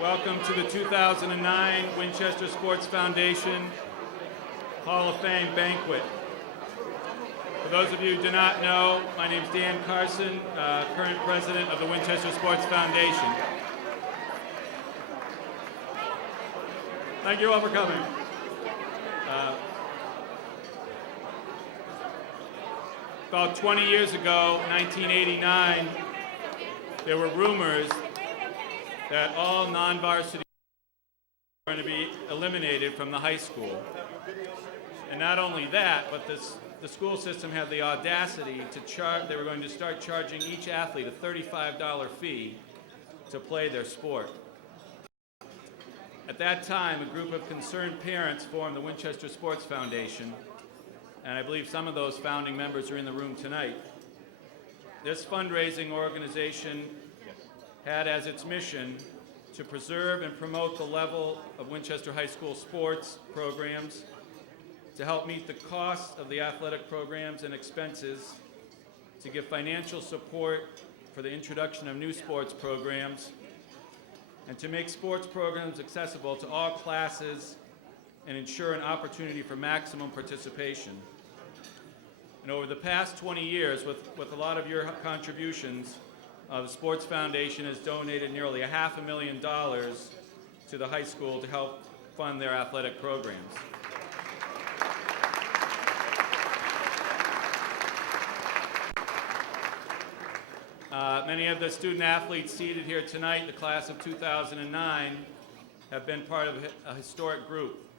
Welcome to the 2009 Winchester Sports Foundation Hall of Fame banquet. For those of you who do not know, my name is Dan Carson, current president of the Winchester Sports Foundation. Thank you all for coming. About 20 years ago, 1989, there were rumors that all non-varsity were going to be eliminated from the high school. And not only that, but the school system had the audacity to charge, they were going to start charging each athlete a $35 fee to play their sport. At that time, a group of concerned parents formed the Winchester Sports Foundation, and I believe some of those founding members are in the room tonight. This fundraising organization had as its mission to preserve and promote the level of Winchester High School sports programs, to help meet the cost of the athletic programs and expenses, to give financial support for the introduction of new sports programs, and to make sports programs accessible to all classes and ensure an opportunity for maximum participation. And over the past 20 years, with a lot of your contributions, the Sports Foundation has donated nearly $500,000 to the high school to help fund their athletic programs. Many of the student athletes seated here tonight, the class of 2009, have been part of a historic group.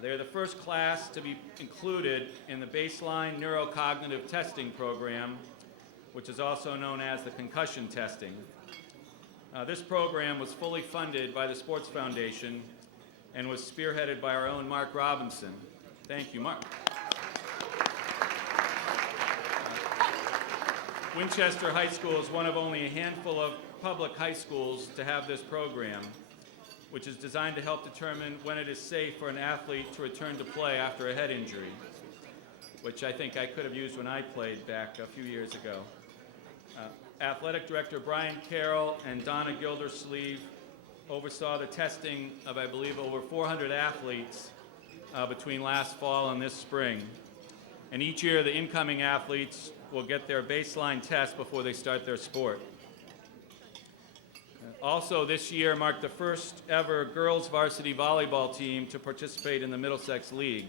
They're the first class to be included in the baseline neurocognitive testing program, which is also known as the concussion testing. This program was fully funded by the Sports Foundation and was spearheaded by our own Mark Robinson. Thank you, Mark. Winchester High School is one of only a handful of public high schools to have this program, which is designed to help determine when it is safe for an athlete to return to play after a head injury, which I think I could have used when I played back a few years ago. Athletic Director Brian Carroll and Donna Gildersleeve oversaw the testing of, I believe, over 400 athletes between last fall and this spring. And each year, the incoming athletes will get their baseline test before they start their sport. Also, this year marked the first ever girls varsity volleyball team to participate in the Middlesex League.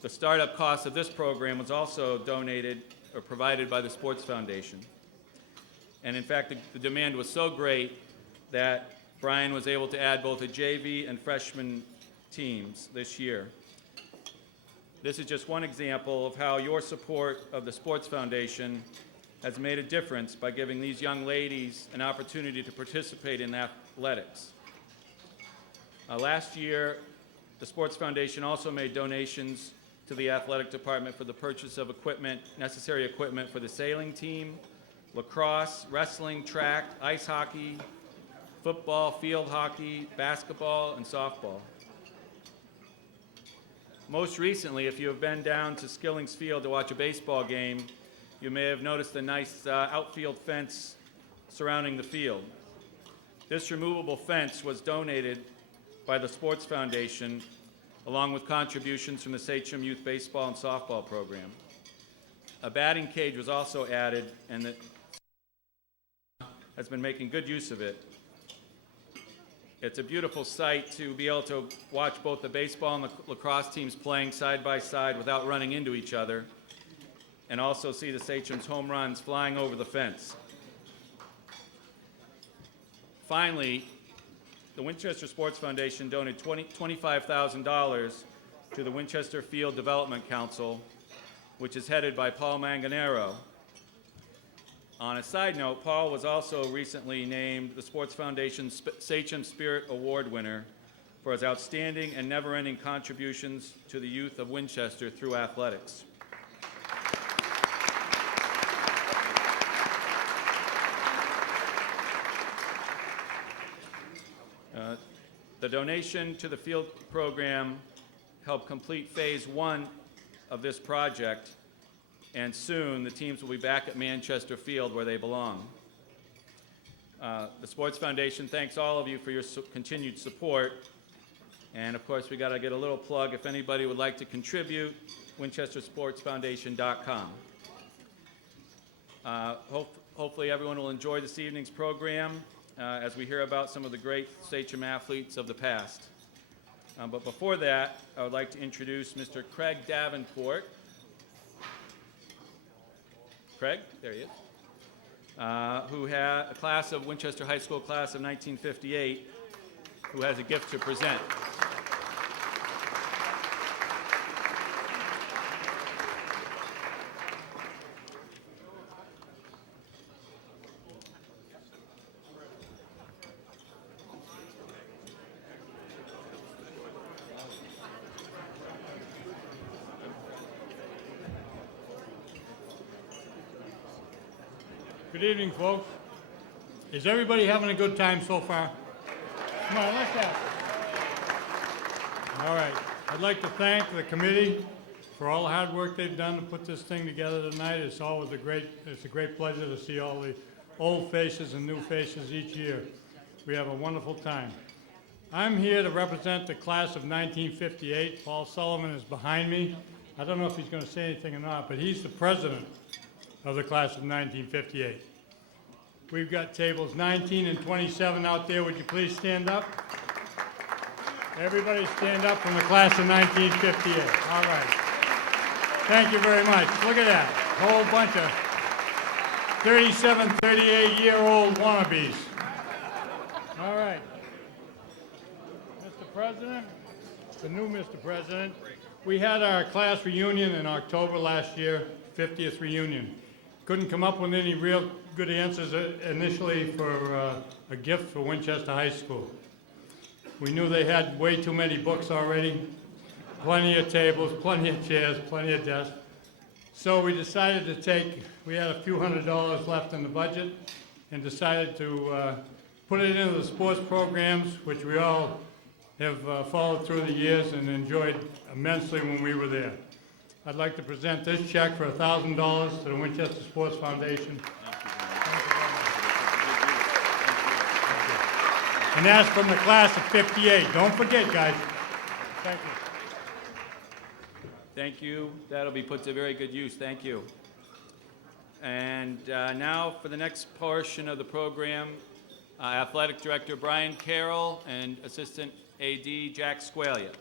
The startup cost of this program was also donated or provided by the Sports Foundation. And in fact, the demand was so great that Brian was able to add both a JV and freshman teams this year. This is just one example of how your support of the Sports Foundation has made a difference by giving these young ladies an opportunity to participate in athletics. Last year, the Sports Foundation also made donations to the athletic department for the purchase of necessary equipment for the sailing team, lacrosse, wrestling, track, ice hockey, football, field hockey, basketball, and softball. Most recently, if you have been down to Skilling's Field to watch a baseball game, you may have noticed a nice outfield fence surrounding the field. This removable fence was donated by the Sports Foundation along with contributions from the Sachem Youth Baseball and Softball program. A batting cage was also added, and the has been making good use of it. It's a beautiful sight to be able to watch both the baseball and the lacrosse teams playing side by side without running into each other, and also see the Sachem's home runs flying over the fence. Finally, the Winchester Sports Foundation donated $25,000 to the Winchester Field Development Council, which is headed by Paul Manganero. On a side note, Paul was also recently named the Sports Foundation's Sachem Spirit Award winner for his outstanding and never-ending contributions to the youth of Winchester through athletics. The donation to the field program helped complete phase one of this project, and soon the teams will be back at Manchester Field where they belong. The Sports Foundation thanks all of you for your continued support. And of course, we got to get a little plug. If anybody would like to contribute, winchestersportsfoundation.com. Hopefully everyone will enjoy this evening's program as we hear about some of the great Sachem athletes of the past. But before that, I would like to introduce Mr. Craig Davenport. Craig, there he is. Who had a class of Winchester High School class of 1958, who has a gift to present. Good evening, folks. Is everybody having a good time so far? Come on, let's have it. All right. I'd like to thank the committee for all the hard work they've done to put this thing together tonight. It's always a great pleasure to see all the old faces and new faces each year. We have a wonderful time. I'm here to represent the class of 1958. Paul Sullivan is behind me. I don't know if he's going to say anything or not, but he's the president of the class of 1958. We've got tables 19 and 27 out there. Would you please stand up? Everybody stand up from the class of 1958. All right. Thank you very much. Look at that. Whole bunch of 37, 38-year-old wannabes. All right. Mr. President, the new Mr. President, we had our class reunion in October last year, 50th reunion. Couldn't come up with any real good answers initially for a gift for Winchester High School. We knew they had way too many books already, plenty of tables, plenty of chairs, plenty of desks. So we decided we had a few $100s left in the budget and decided to put it into the sports programs, which we all have followed through the years and enjoyed immensely when we were there. I'd like to present this check for $1,000 to the Winchester Sports Foundation. And that's from the class of 58. Don't forget, guys. Thank you. Thank you. That'll be put to very good use. Thank you. And now for the next portion of the program, Athletic Director Brian Carroll and Assistant AD Jack Squalia.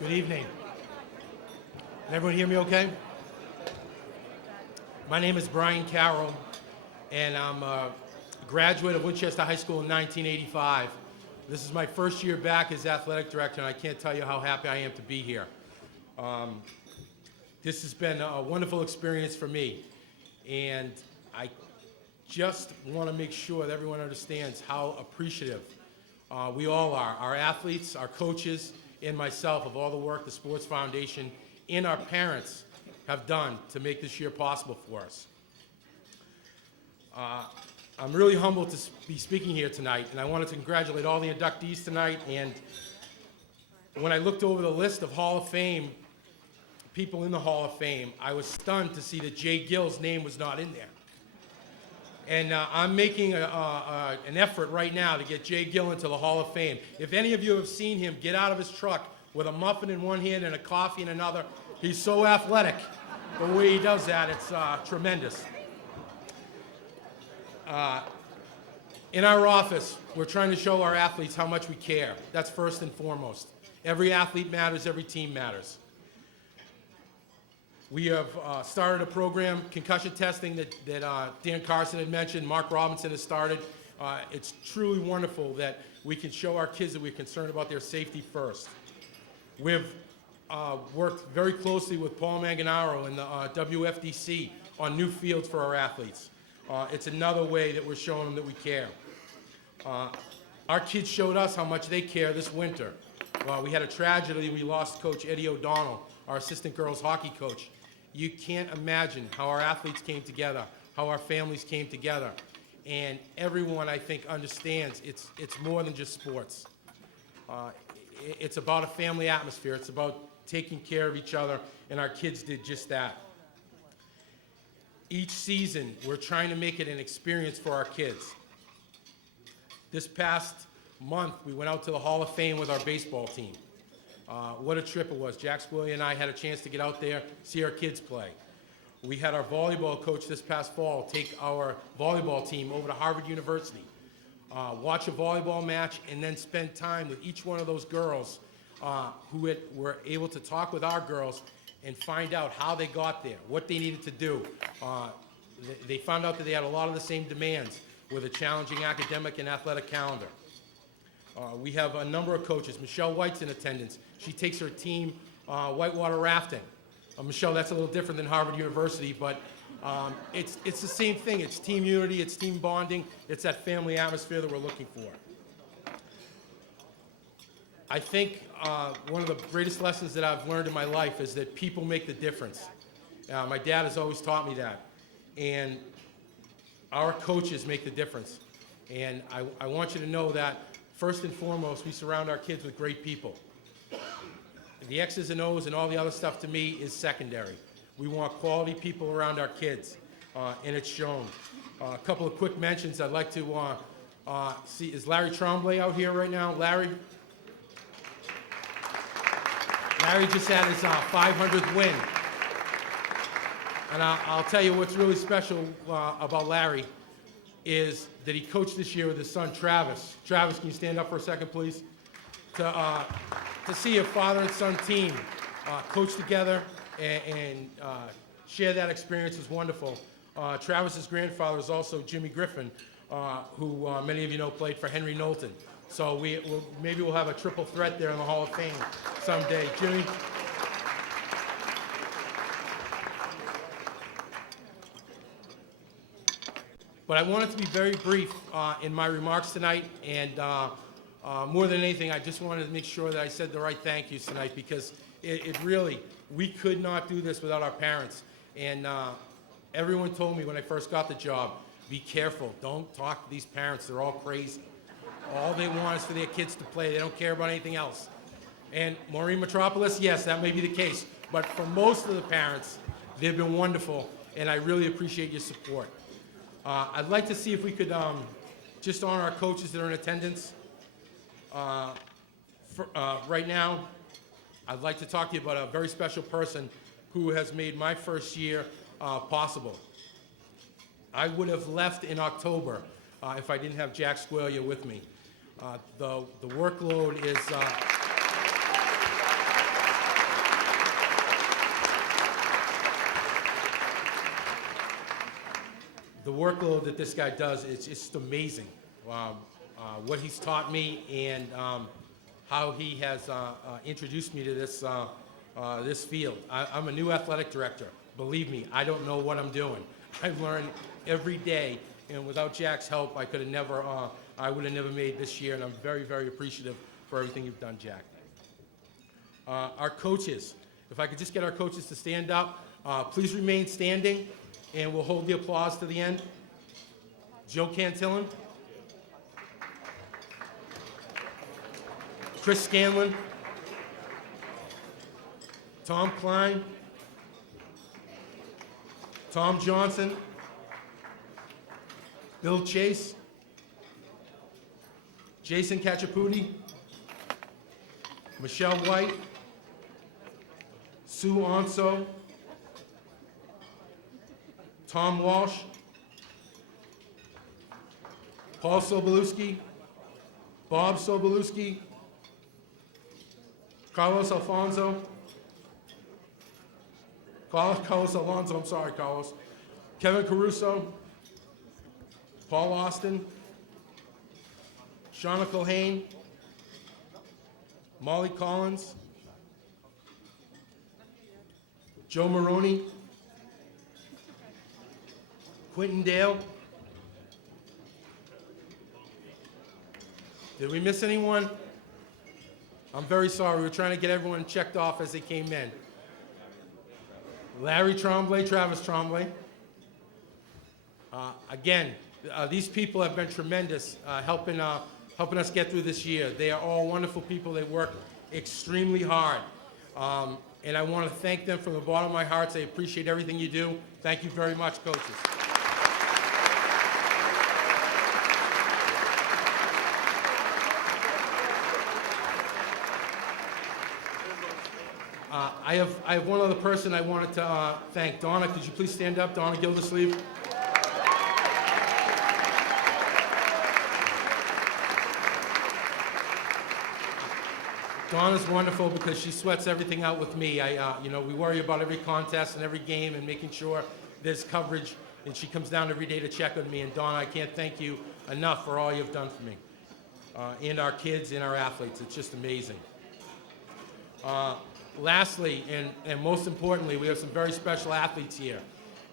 Good evening. Can everyone hear me okay? My name is Brian Carroll, and I'm a graduate of Winchester High School in 1985. This is my first year back as athletic director, and I can't tell you how happy I am to be here. This has been a wonderful experience for me, and I just want to make sure that everyone understands how appreciative we all are, our athletes, our coaches, and myself, of all the work the Sports Foundation and our parents have done to make this year possible for us. I'm really humbled to be speaking here tonight, and I wanted to congratulate all the inductees tonight. And when I looked over the list of Hall of Fame, people in the Hall of Fame, I was stunned to see that Jay Gill's name was not in there. And I'm making an effort right now to get Jay Gill into the Hall of Fame. If any of you have seen him get out of his truck with a muffin in one hand and a coffee in another, he's so athletic. The way he does that, it's tremendous. In our office, we're trying to show our athletes how much we care. That's first and foremost. Every athlete matters, every team matters. We have started a program, concussion testing, that Dan Carson had mentioned, Mark Robinson has started. It's truly wonderful that we can show our kids that we're concerned about their safety first. We've worked very closely with Paul Manganaro and the WFDC on new fields for our athletes. It's another way that we're showing them that we care. Our kids showed us how much they care this winter. We had a tragedy. We lost Coach Eddie O'Donnell, our assistant girls hockey coach. You can't imagine how our athletes came together, how our families came together. And everyone, I think, understands it's more than just sports. It's about a family atmosphere. It's about taking care of each other, and our kids did just that. Each season, we're trying to make it an experience for our kids. This past month, we went out to the Hall of Fame with our baseball team. What a trip it was. Jack Squillier and I had a chance to get out there, see our kids play. We had our volleyball coach this past fall take our volleyball team over to Harvard University, watch a volleyball match, and then spend time with each one of those girls who were able to talk with our girls and find out how they got there, what they needed to do. They found out that they had a lot of the same demands with a challenging academic and athletic calendar. We have a number of coaches. Michelle White's in attendance. She takes her team whitewater rafting. Michelle, that's a little different than Harvard University, but it's the same thing. It's team unity, it's team bonding, it's that family atmosphere that we're looking for. I think one of the greatest lessons that I've learned in my life is that people make the difference. My dad has always taught me that. And our coaches make the difference. And I want you to know that, first and foremost, we surround our kids with great people. The X's and O's and all the other stuff to me is secondary. We want quality people around our kids, and it's shown. A couple of quick mentions I'd like to see. Is Larry Tremblay out here right now? Larry just had his 500th win. And I'll tell you what's really special about Larry is that he coached this year with his son, Travis. Travis, can you stand up for a second, please? To see a father and son team coach together and share that experience is wonderful. Travis's grandfather is also Jimmy Griffin, who many of you know played for Henry Knowlton. So maybe we'll have a triple threat there in the Hall of Fame someday. Jimmy? But I wanted to be very brief in my remarks tonight, and more than anything, I just wanted to make sure that I said the right thank yous tonight, because it really, we could not do this without our parents. And everyone told me when I first got the job, be careful, don't talk to these parents, they're all crazy. All they want is for their kids to play, they don't care about anything else. And Maureen Metropolis, yes, that may be the case, but for most of the parents, they've been wonderful, and I really appreciate your support. I'd like to see if we could just honor our coaches that are in attendance. Right now, I'd like to talk to you about a very special person who has made my first year possible. I would have left in October if I didn't have Jack Squillier with me. The workload is... The workload that this guy does is just amazing. What he's taught me and how he has introduced me to this field. I'm a new athletic director. Believe me, I don't know what I'm doing. I learn every day, and without Jack's help, I would have never made this year, and I'm very, very appreciative for everything you've done, Jack. Our coaches, if I could just get our coaches to stand up, please remain standing. And we'll hold the applause to the end. Joe Cantillon. Chris Scanlon. Tom Klein. Tom Johnson. Bill Chase. Jason Cachaputi. Michelle White. Sue Onso. Tom Walsh, Paul Sobolewski, Bob Sobolewski, Carlos Alonso, I'm sorry, Carlos, Kevin Caruso, Paul Austin, Shauna Culhane, Molly Collins, Joe Maroney, Quentin Dale. Did we miss anyone? I'm very sorry. We were trying to get everyone checked off as they came in. Larry Tremblay, Travis Tremblay. Again, these people have been tremendous, helping us get through this year. They are all wonderful people. They work extremely hard. And I want to thank them from the bottom of my heart. I appreciate everything you do. Thank you very much, coaches. I have one other person I wanted to thank. Donna, could you please stand up? Donna Gildersleeve. Donna's wonderful because she sweats everything out with me. We worry about every contest and every game and making sure there's coverage, and she comes down every day to check on me. And Donna, I can't thank you enough for all you've done for me, and our kids and our athletes. It's just amazing. Lastly, and most importantly, we have some very special athletes here.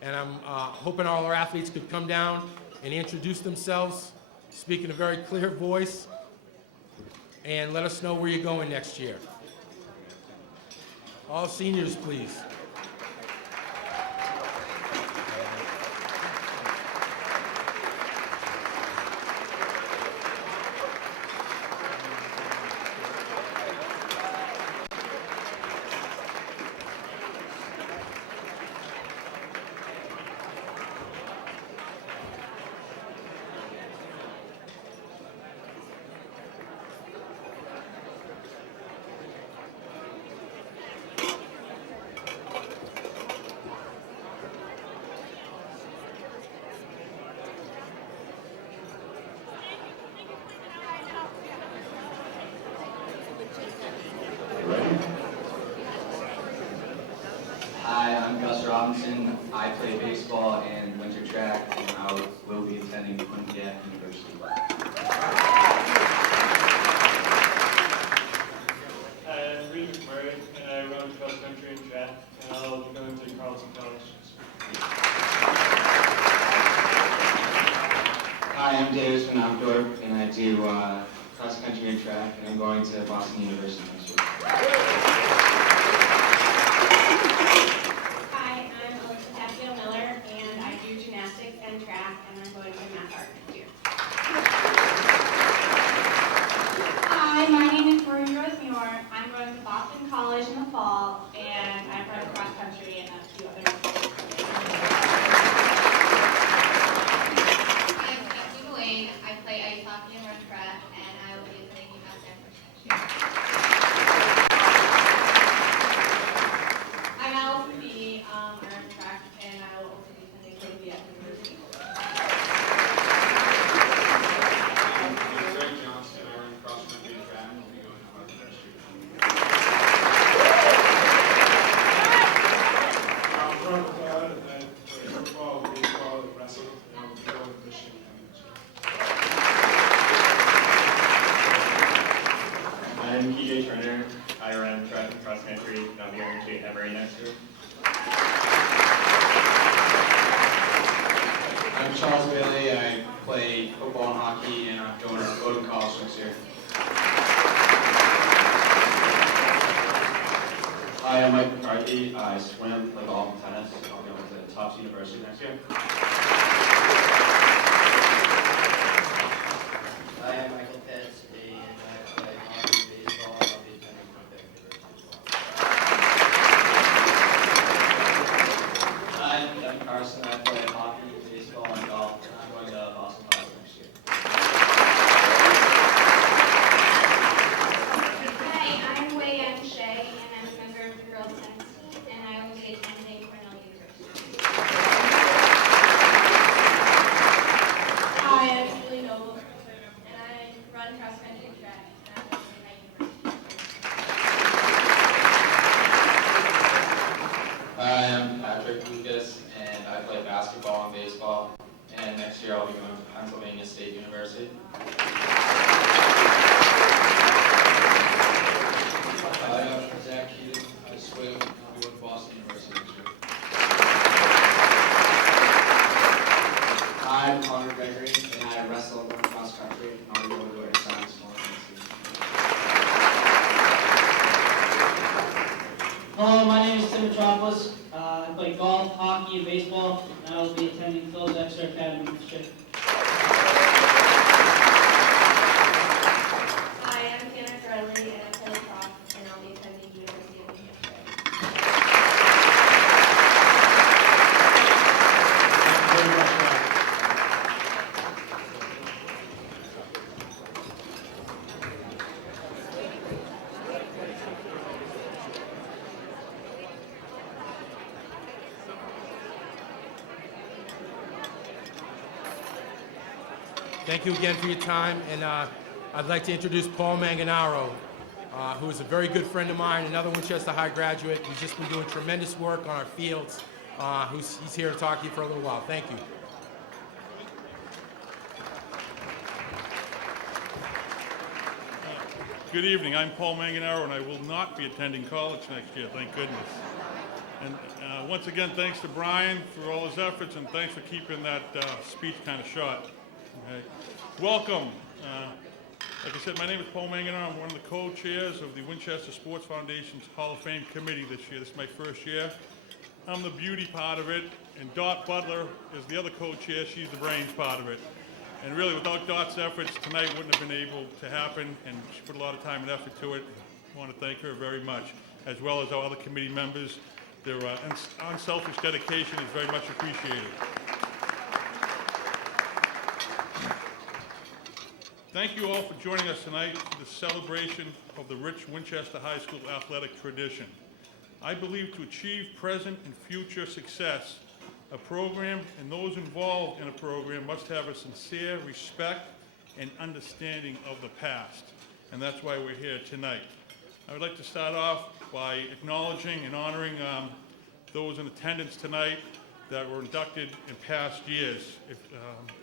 And I'm hoping all our athletes could come down and introduce themselves, speak in a very clear voice, and let us know where you're going next year. All seniors, please. Hi, I'm Gus Robinson. I play baseball and winter track, and I will be attending Winchester University. Hi, I'm Reed McMurray, and I run cross country and track, and I'll be going to Carleton College. Hi, I'm Davis Van Opdorp, and I do cross country and track, and I'm going to Boston University next year. Hi, I'm Alyssa Tapio Miller, and I do gymnastics and track, and I'm going to Math Art next year. Hi, my name is Tori Rose-Muir. I'm going to Boston College in the fall, and I'm running cross country and a few other sports. I'm Ashley Mullane. I play ice hockey and run track, and I will be attending UMass Amherst next year. I'm Allison B. I run track, and I will also be attending KVS University. I'm Greg Johnston. I run cross country and track, and I'll be going to Harvard next year. I'm John McLeod, and I play football, baseball, and wrestling, and I'll be going to Michigan next year. I'm PJ Turner. I run track and cross country, and I'll be going to Emory next year. I'm Charles Bailey. I play football and hockey, and I'm going to Bowdoin College next year. Hi, I'm Mike McCarthy. I swim, play golf, and tennis. I'll be going to Tufts University next year. Hi, I'm Michael Pitts, and I play hockey, baseball, and I'll be attending Quebec University as well. Hi, I'm Kevin Carson. I play hockey, baseball, and golf, and I'm going to Boston College next year. Hi, I'm Wei Yan Shea, and I'm a member of the girls' tennis team, and I will be attending Cornell University. Hi, I'm Julie Noble, and I run cross country and track, and I'm going to Knight University. Hi, I'm Patrick Lucas, and I play basketball and baseball, and next year I'll be going to Pennsylvania State University. Hi, I'm Zach Keaton. I swim, and I'll be with Boston University next year. I'm Connor Gregory, and I wrestle and run cross country. I'll be going to our science tomorrow. Hello, my name is Tim Metropolis. I play golf, hockey, and baseball, and I will be attending Phil's Exeter Academy this year. Hi, I'm Tanner Charlie, and I play lacrosse, and I'll be attending University of Winchester. Thank you again for your time, and I'd like to introduce Paul Manganaro, who is a very good friend of mine, another Winchester High graduate who's just been doing tremendous work on our fields. He's here to talk to you for a little while. Thank you. Good evening. I'm Paul Manganaro, and I will not be attending college next year, thank goodness. And once again, thanks to Brian for all his efforts, and thanks for keeping that speech kind of short. Okay. Welcome. Like I said, my name is Paul Manganaro. I'm one of the co-chairs of the Winchester Sports Foundation's Hall of Fame committee this year. This is my first year. I'm the beauty part of it, and Dot Butler is the other co-chair. She's the brains part of it. And really, without Dot's efforts, tonight wouldn't have been able to happen, and she put a lot of time and effort to it. I want to thank her very much, as well as our other committee members. Their unselfish dedication is very much appreciated. Thank you all for joining us tonight for the celebration of the rich Winchester High School athletic tradition. I believe to achieve present and future success, a program and those involved in a program must have a sincere respect and understanding of the past, and that's why we're here tonight. I would like to start off by acknowledging and honoring those in attendance tonight that were inducted in past years.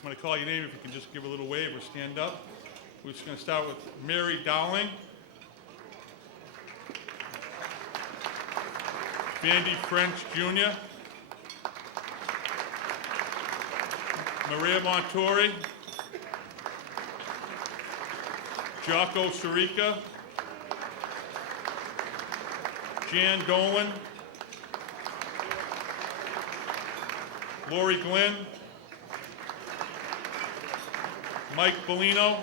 When I call your name, if you can just give a little wave or stand up. We're just going to start with Mary Dowling, Vandy French Jr., Maria Montori, Jocko Sirica, Jan Dolan, Lori Glenn, Mike Bellino,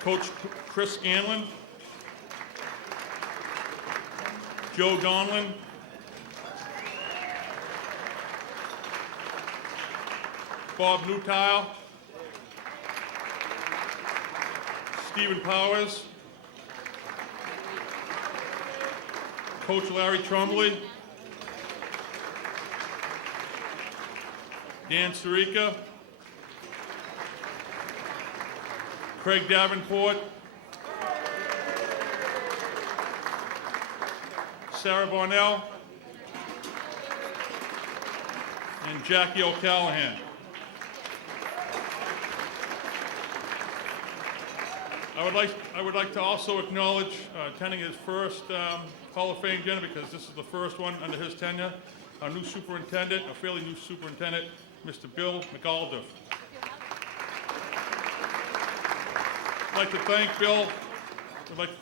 Coach Chris Scanlon, Joe Donlin, Bob Newtile, Stephen Powers, Coach Larry Trombley, Dan Sirica, Craig Davenport, Sarah Barnell, and Jackie O'Callahan. I would like to also acknowledge attending his first Hall of Fame dinner, because this is the first one under his tenure, our new superintendent, a fairly new superintendent, Mr. Bill McAuliffe. I'd like to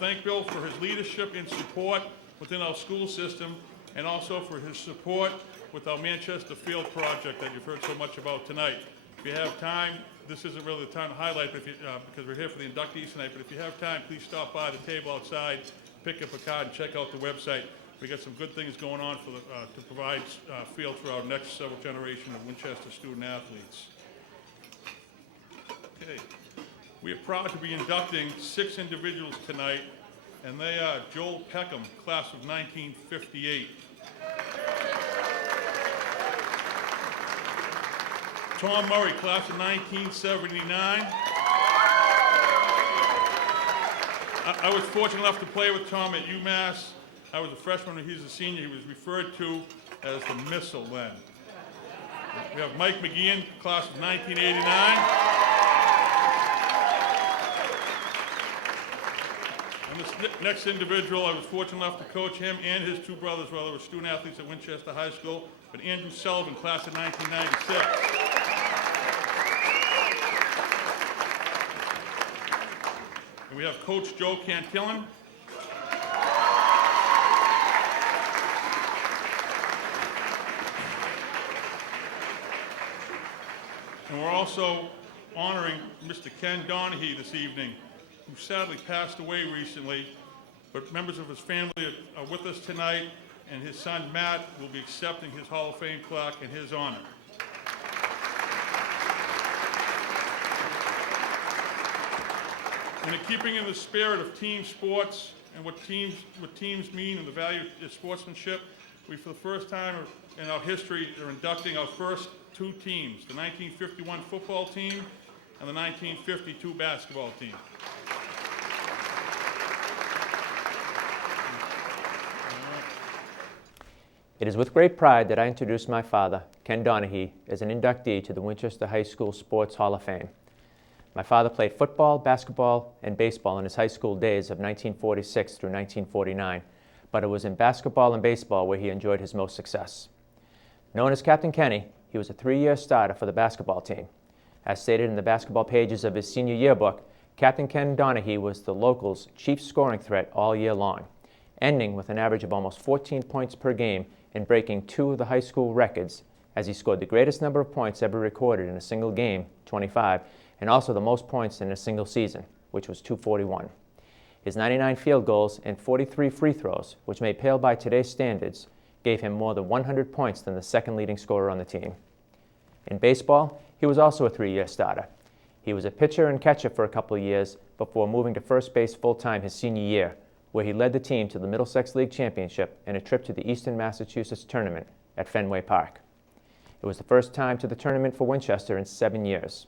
thank Bill for his leadership and support within our school system, and also for his support with our Manchester Field project that you've heard so much about tonight. If you have time, this isn't really the time to highlight, but because we're here for the inductees tonight, but if you have time, please stop by the table outside, pick up a card, and check out the website. We got some good things going on for to provide fields for our next several generation of Winchester student athletes. Okay. We are proud to be inducting 6 individuals tonight, and they are Joel Peckham, class of 1958. Tom Murray, class of 1979. I was fortunate enough to play with Tom at UMass. I was a freshman when he was a senior. He was referred to as the missile then. We have Mike McGeehan, class of 1989. And this next individual, I was fortunate enough to coach him and his two brothers while they were student athletes at Winchester High School, but Andrew Sullivan, class of 1996. And we have Coach Joe Cantillan. And we're also honoring Mr. Ken Donahue this evening, who sadly passed away recently, but members of his family are with us tonight, and his son Matt will be accepting his Hall of Fame plaque in his honor. And in keeping in the spirit of team sports and what teams mean and the value of sportsmanship, we for the first time in our history are inducting our first two teams, the 1951 football team and the 1952 basketball team. It is with great pride that I introduce my father, Ken Donahue, as an inductee to the Winchester High School Sports Hall of Fame. My father played football, basketball, and baseball in his high school days of 1946 through 1949, but it was in basketball and baseball where he enjoyed his most success. Known as Captain Kenny, he was a 3-year starter for the basketball team. As stated in the basketball pages of his senior yearbook, Captain Ken Donahue was the locals' chief scoring threat all year long, ending with an average of almost 14 points per game and breaking 2 of the high school records, as he scored the greatest number of points ever recorded in a single game, 25, and also the most points in a single season, which was 241. His 99 field goals and 43 free throws, which may pale by today's standards, gave him more than 100 points than the second leading scorer on the team. In baseball, he was also a 3-year starter. He was a pitcher and catcher for a couple of years before moving to first base full-time his senior year, where he led the team to the Middlesex League Championship and a trip to the Eastern Massachusetts Tournament at Fenway Park. It was the first time to the tournament for Winchester in 7 years.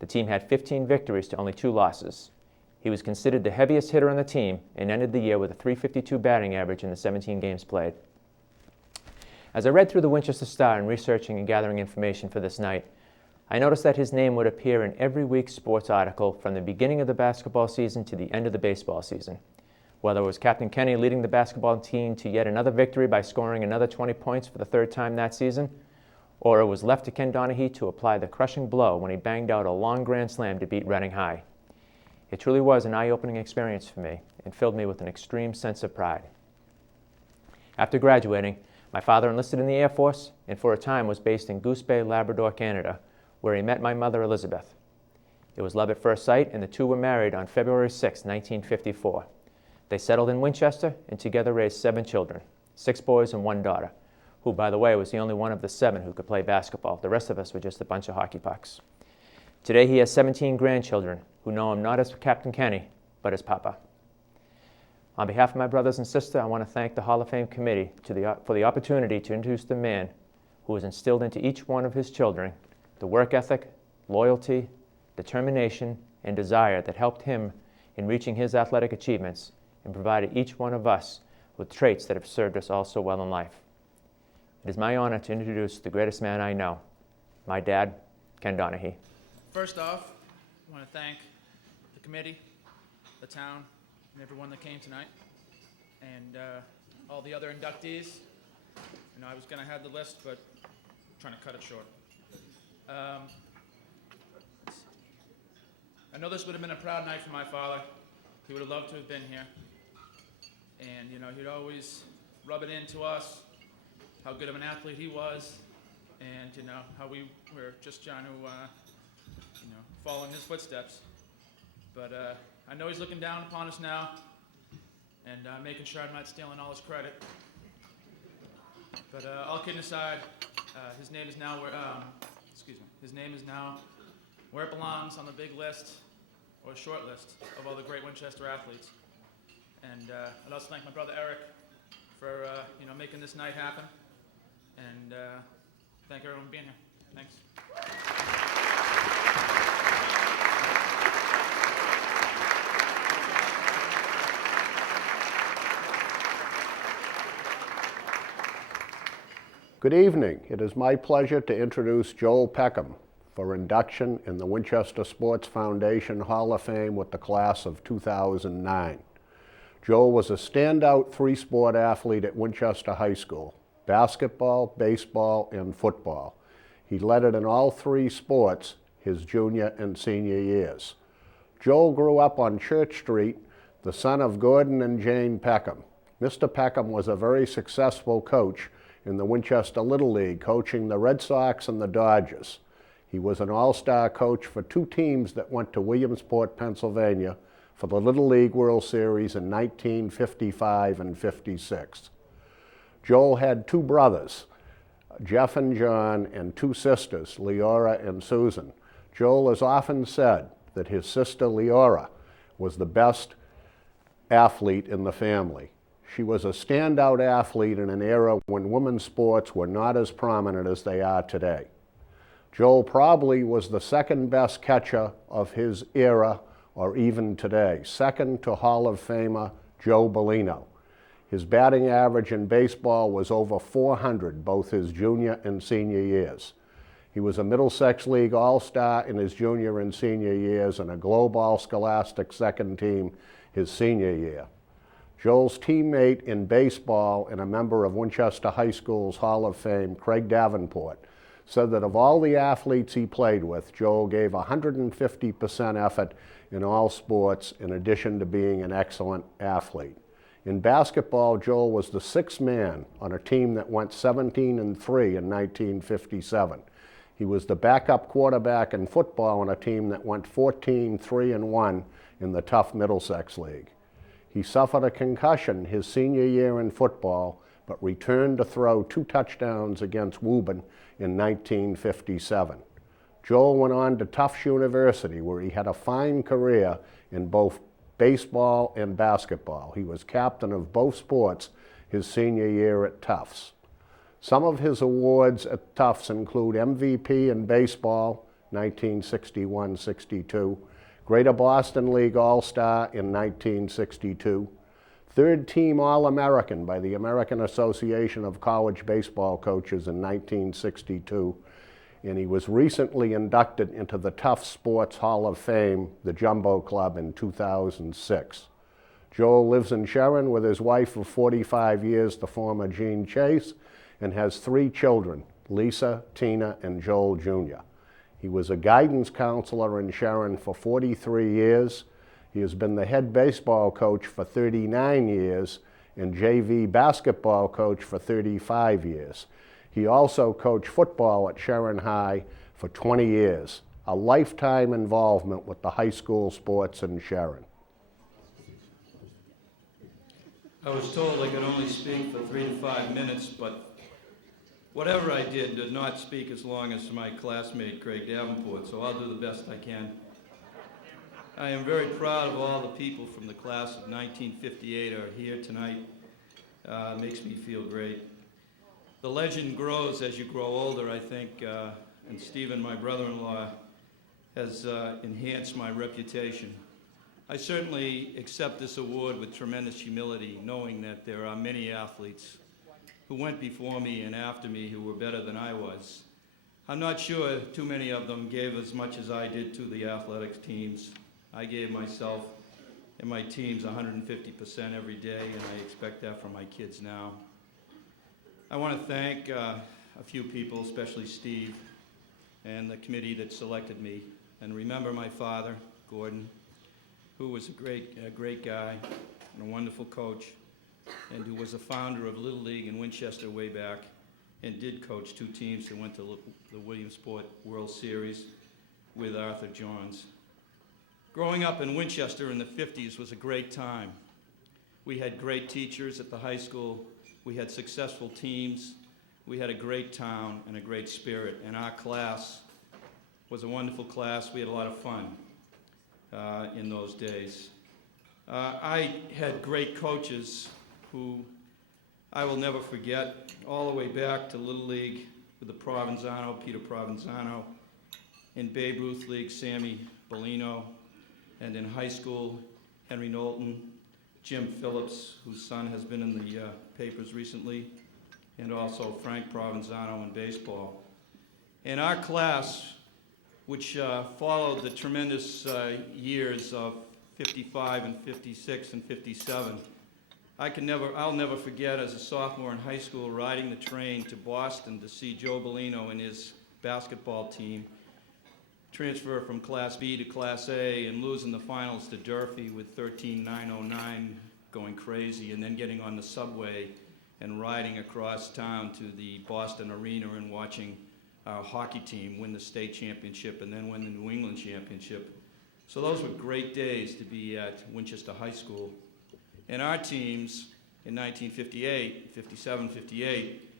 The team had 15 victories to only 2 losses. He was considered the heaviest hitter on the team and ended the year with a .352 batting average in the 17 games played. As I read through the Winchester Star in researching and gathering information for this night, I noticed that his name would appear in every week's sports article from the beginning of the basketball season to the end of the baseball season. Whether it was Captain Kenny leading the basketball team to yet another victory by scoring another 20 points for the 3rd time that season, or it was left to Ken Donahue to apply the crushing blow when he banged out a long grand slam to beat Reading High. It truly was an eye-opening experience for me and filled me with an extreme sense of pride. After graduating, my father enlisted in the Air Force and for a time was based in Goose Bay, Labrador, Canada, where he met my mother, Elizabeth. It was love at first sight, and the two were married on February 6, 1954. They settled in Winchester and together raised 7 children, 6 boys and 1 daughter, who, by the way, was the only one of the 7 who could play basketball. The rest of us were just a bunch of hockey pucks. Today he has 17 grandchildren who know him not as Captain Kenny, but as Papa. On behalf of my brothers and sister, I want to thank the Hall of Fame Committee for the opportunity to introduce the man who has instilled into each one of his children the work ethic, loyalty, determination, and desire that helped him in reaching his athletic achievements and provided each one of us with traits that have served us all so well in life. It is my honor to introduce the greatest man I know, my dad, Ken Donahue. First off, I want to thank the committee, the town, and everyone that came tonight, and all the other inductees. You know, I was going to have the list, but I'm trying to cut it short. I know this would have been a proud night for my father. He would have loved to have been here. And, you know, he'd always rub it into us how good of an athlete he was, and, you know, how we were just trying to, you know, follow in his footsteps. But I know he's looking down upon us now, and making sure I'm not stealing all his credit. But all kidding aside, his name is now his name is now where it belongs on the big list, or short list, of all the great Winchester athletes. And I'd also thank my brother Eric for you know, making this night happen, and thank everyone for being here. Thanks. Good evening. It is my pleasure to introduce Joel Peckham for induction in the Winchester Sports Foundation Hall of Fame with the class of 2009. Joel was a standout three-sport athlete at Winchester High School: basketball, baseball, and football. He led it in all three sports his junior and senior years. Joel grew up on Church Street, the son of Gordon and Jane Peckham. Mr. Peckham was a very successful coach in the Winchester Little League, coaching the Red Sox and the Dodgers. He was an all-star coach for two teams that went to Williamsport, Pennsylvania for the Little League World Series in 1955 and 56. Joel had two brothers, Jeff and John, and two sisters, Leora and Susan. Joel has often said that his sister Leora was the best athlete in the family. She was a standout athlete in an era when women's sports were not as prominent as they are today. Joel probably was the second best catcher of his era, or even today, second to Hall of Famer Joe Bellino. His batting average in baseball was over .400 both his junior and senior years. He was a Middlesex League All-Star in his junior and senior years and a Globe All-Scholastic second team his senior year. Joel's teammate in baseball and a member of Winchester High School's Hall of Fame, Craig Davenport, said that of all the athletes he played with, Joel gave 150% effort in all sports in addition to being an excellent athlete. In basketball, Joel was the sixth man on a team that went 17-3 in 1957. He was the backup quarterback in football on a team that went 14-3-1 in the tough Middlesex League. He suffered a concussion his senior year in football, but returned to throw 2 touchdowns against Woburn in 1957. Joel went on to Tufts University, where he had a fine career in both baseball and basketball. He was captain of both sports his senior year at Tufts. Some of his awards at Tufts include MVP in baseball, 1961-62, Greater Boston League All-Star in 1962, third team All-American by the American Association of College Baseball Coaches in 1962, and he was recently inducted into the Tufts Sports Hall of Fame, the Jumbo Club, in 2006. Joel lives in Sharon with his wife of 45 years, the former Jean Chase, and has 3 children, Lisa, Tina, and Joel Jr. He was a guidance counselor in Sharon for 43 years. He has been the head baseball coach for 39 years and JV basketball coach for 35 years. He also coached football at Sharon High for 20 years, a lifetime involvement with the high school sports in Sharon. I was told I could only speak for 3 to 5 minutes, but whatever I did not speak as long as my classmate Craig Davenport, so I'll do the best I can. I am very proud of all the people from the class of 1958 are here tonight. It makes me feel great. The legend grows as you grow older, I think, and Stephen, my brother-in-law, has enhanced my reputation. I certainly accept this award with tremendous humility, knowing that there are many athletes who went before me and after me who were better than I was. I'm not sure too many of them gave as much as I did to the athletics teams. I gave myself and my teams 150% every day, and I expect that from my kids now. I want to thank a few people, especially Steve and the committee that selected me, and remember my father, Gordon, who was a great guy and a wonderful coach, and who was a founder of Little League in Winchester way back, and did coach 2 teams that went to the Williamsport World Series with Arthur Johns. Growing up in Winchester in the 50s was a great time. We had great teachers at the high school, we had successful teams, we had a great town and a great spirit, and our class was a wonderful class. We had a lot of fun in those days. I had great coaches who I will never forget, all the way back to Little League with the Provenzano, Peter Provenzano, in Babe Ruth League, Sammy Bellino, and in high school, Henry Knowlton, Jim Phillips, whose son has been in the papers recently, and also Frank Provenzano in baseball. In our class, which followed the tremendous years of 55 and 56 and 57, I'll never forget as a sophomore in high school riding the train to Boston to see Joe Bellino and his basketball team transfer from Class B to Class A and losing the finals to Durfee with 13-909, going crazy, and then getting on the subway and riding across town to the Boston Arena and watching our hockey team win the state championship and then win the New England championship. So those were great days to be at Winchester High School. And our teams in 1958, 57, 58,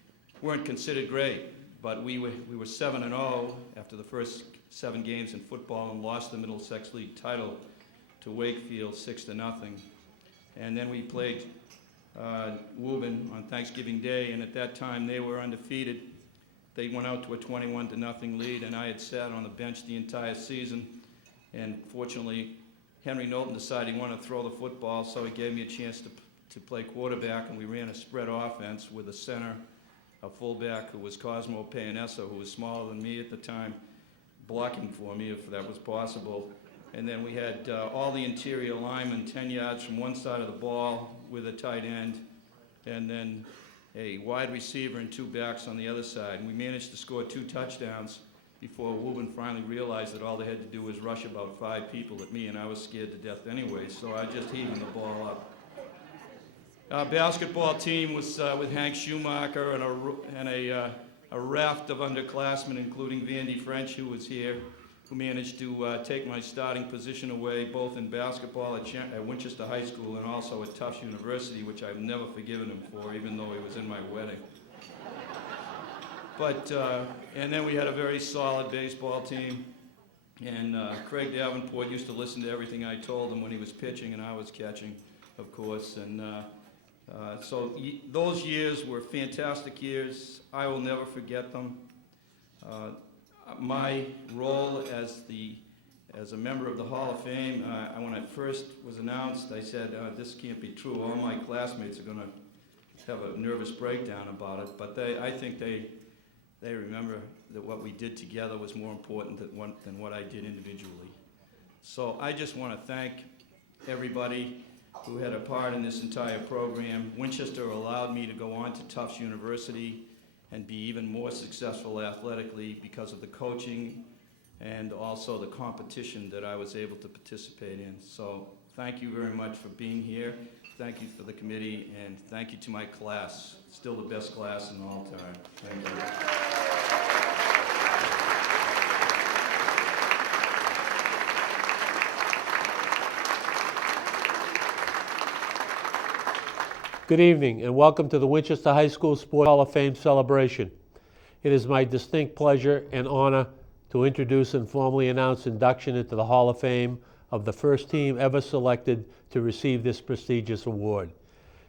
weren't considered great, but we were 7-0 after the first 7 games in football and lost the Middlesex League title to Wakefield 6-0. And then we played Woburn on Thanksgiving Day, and at that time they were undefeated. They went out to a 21-0 lead, and I had sat on the bench the entire season. And fortunately, Henry Knowlton decided he wanted to throw the football, so he gave me a chance to play quarterback, and we ran a spread offense with a center, a fullback who was Cosmo Payanessa, who was smaller than me at the time, blocking for me if that was possible. And then we had all the interior linemen 10 yards from one side of the ball with a tight end, and then a wide receiver and 2 backs on the other side. And we managed to score 2 touchdowns before Woburn finally realized that all they had to do was rush about 5 people at me, and I was scared to death anyway, so I just heaved the ball up. Our basketball team was with Hank Schumacher and a raft of underclassmen, including Vandy French, who was here, who managed to take my starting position away, both in basketball at Winchester High School and also at Tufts University, which I've never forgiven him for, even though he was in my wedding. But, and then we had a very solid baseball team, and Craig Davenport used to listen to everything I told him when he was pitching and I was catching, of course, and so those years were fantastic years. I will never forget them. My role as a member of the Hall of Fame, when it first was announced, I said, this can't be true. All my classmates are going to have a nervous breakdown about it, but I think they remember that what we did together was more important than what I did individually. So I just want to thank everybody who had a part in this entire program. Winchester allowed me to go on to Tufts University and be even more successful athletically because of the coaching and also the competition that I was able to participate in. So thank you very much for being here. Thank you for the committee, and thank you to my class. Still the best class in all time. Thank you. Good evening and welcome to the Winchester High School Sports Hall of Fame celebration. It is my distinct pleasure and honor to introduce and formally announce induction into the Hall of Fame of the first team ever selected to receive this prestigious award.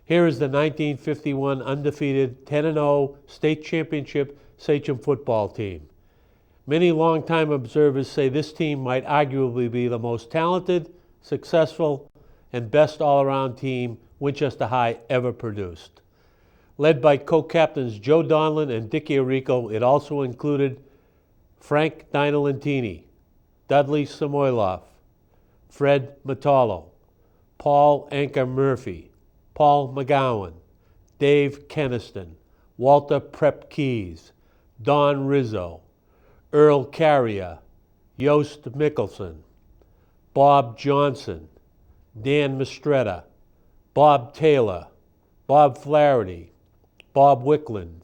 Here is the 1951 undefeated 10-0 state championship Sachem football team. Many longtime observers say this team might arguably be the most talented, successful, and best all-around team Winchester High ever produced. Led by co-captains Joe Donlin and Dick Iorico, it also included Frank Dinolantini, Dudley Samoylov, Fred Metallo, Paul Anchor Murphy, Paul McGowan, Dave Keniston, Walter Prep Keys, Don Rizzo, Earl Carrier, Yost Mickelson, Bob Johnson, Dan Mistretta, Bob Taylor, Bob Flaherty, Bob Wickland,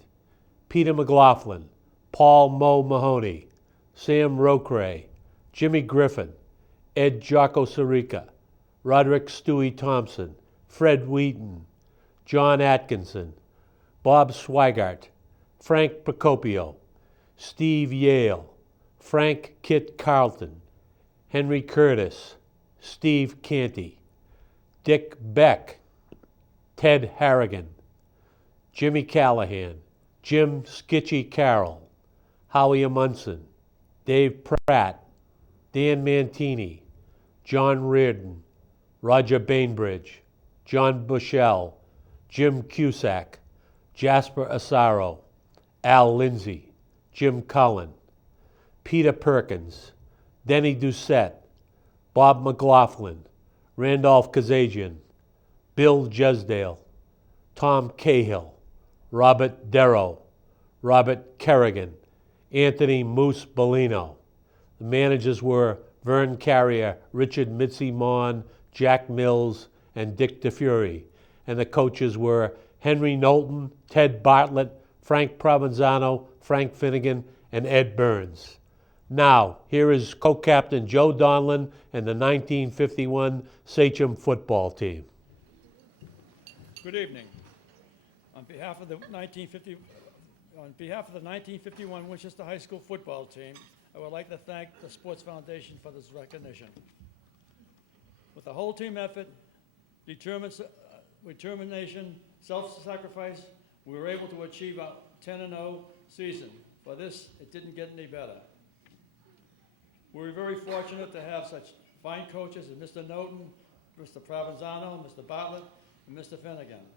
Peter McLaughlin, Paul Mo Mahoney, Sam Rocray, Jimmy Griffin, Ed Jocko Sirica, Roderick Stewie Thompson, Fred Wheaton, John Atkinson, Bob Swigart, Frank Procopio, Steve Yale, Frank Kit Carlton, Henry Curtis, Steve Canty, Dick Beck, Ted Harrigan, Jimmy Callahan, Jim Skitchy Carroll, Howie Amundsen, Dave Pratt, Dan Mantini, John Reardon, Roger Bainbridge, John Bushell, Jim Cusack, Jasper Asaro, Al Lindsay, Jim Cullen, Peter Perkins, Denny Doucette, Bob McLaughlin, Randolph Kazajian, Bill Jesdale, Tom Cahill, Robert Darrow, Robert Kerrigan, Anthony Moose Bellino. The managers were Vern Carrier, Richard Mitzi Mon, Jack Mills, and Dick DeFury. And the coaches were Henry Knowlton, Ted Bartlett, Frank Provenzano, Frank Finnegan, and Ed Burns. Now, here is co-captain Joe Donlin and the 1951 Sachem football team. Good evening. On behalf of the 1951 Winchester High School football team, I would like to thank the Sports Foundation for this recognition. With a whole team effort, determination, self-sacrifice, we were able to achieve a 10-0 season. For this, it didn't get any better. We were very fortunate to have such fine coaches as Mr. Knowlton, Mr. Provenzano, Mr. Bartlett, and Mr. Finnegan.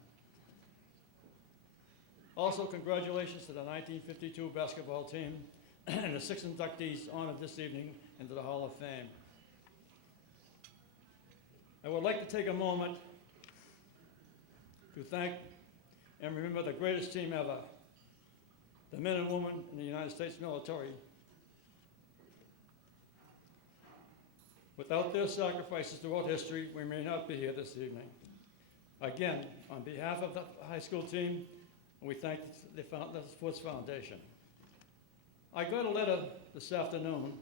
Also, congratulations to the 1952 basketball team and the 6 inductees honored this evening into the Hall of Fame. I would like to take a moment to thank and remember the greatest team ever, the men and women in the United States military. Without their sacrifices throughout history, we may not be here this evening. Again, on behalf of the high school team, we thank the Sports Foundation. I got a letter this afternoon,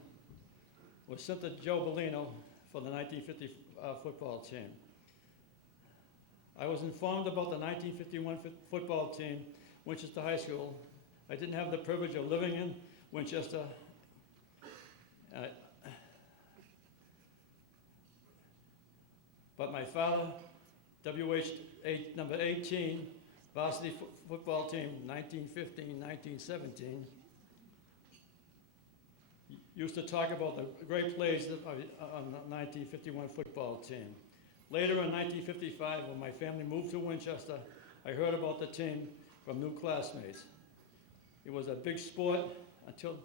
was sent to Joe Bellino for the 1950 football team. I was informed about the 1951 football team, Winchester High School. I didn't have the privilege of living in Winchester. But my father, number 18, varsity football team, 1915-1917, used to talk about the great plays on the 1951 football team. Later in 1955, when my family moved to Winchester, I heard about the team from new classmates. It was a big sport until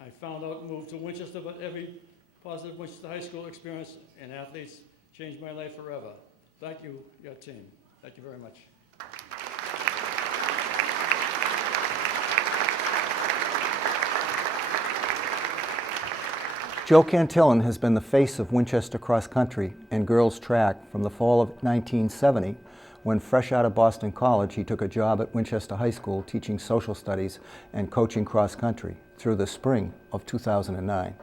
I found out and moved to Winchester, but every positive Winchester High School experience and athletes changed my life forever. Thank you, your team. Thank you very much. Joe Cantillon has been the face of Winchester cross country and girls track from the fall of 1970, when fresh out of Boston College he took a job at Winchester High School teaching social studies and coaching cross country, through the spring of 2009.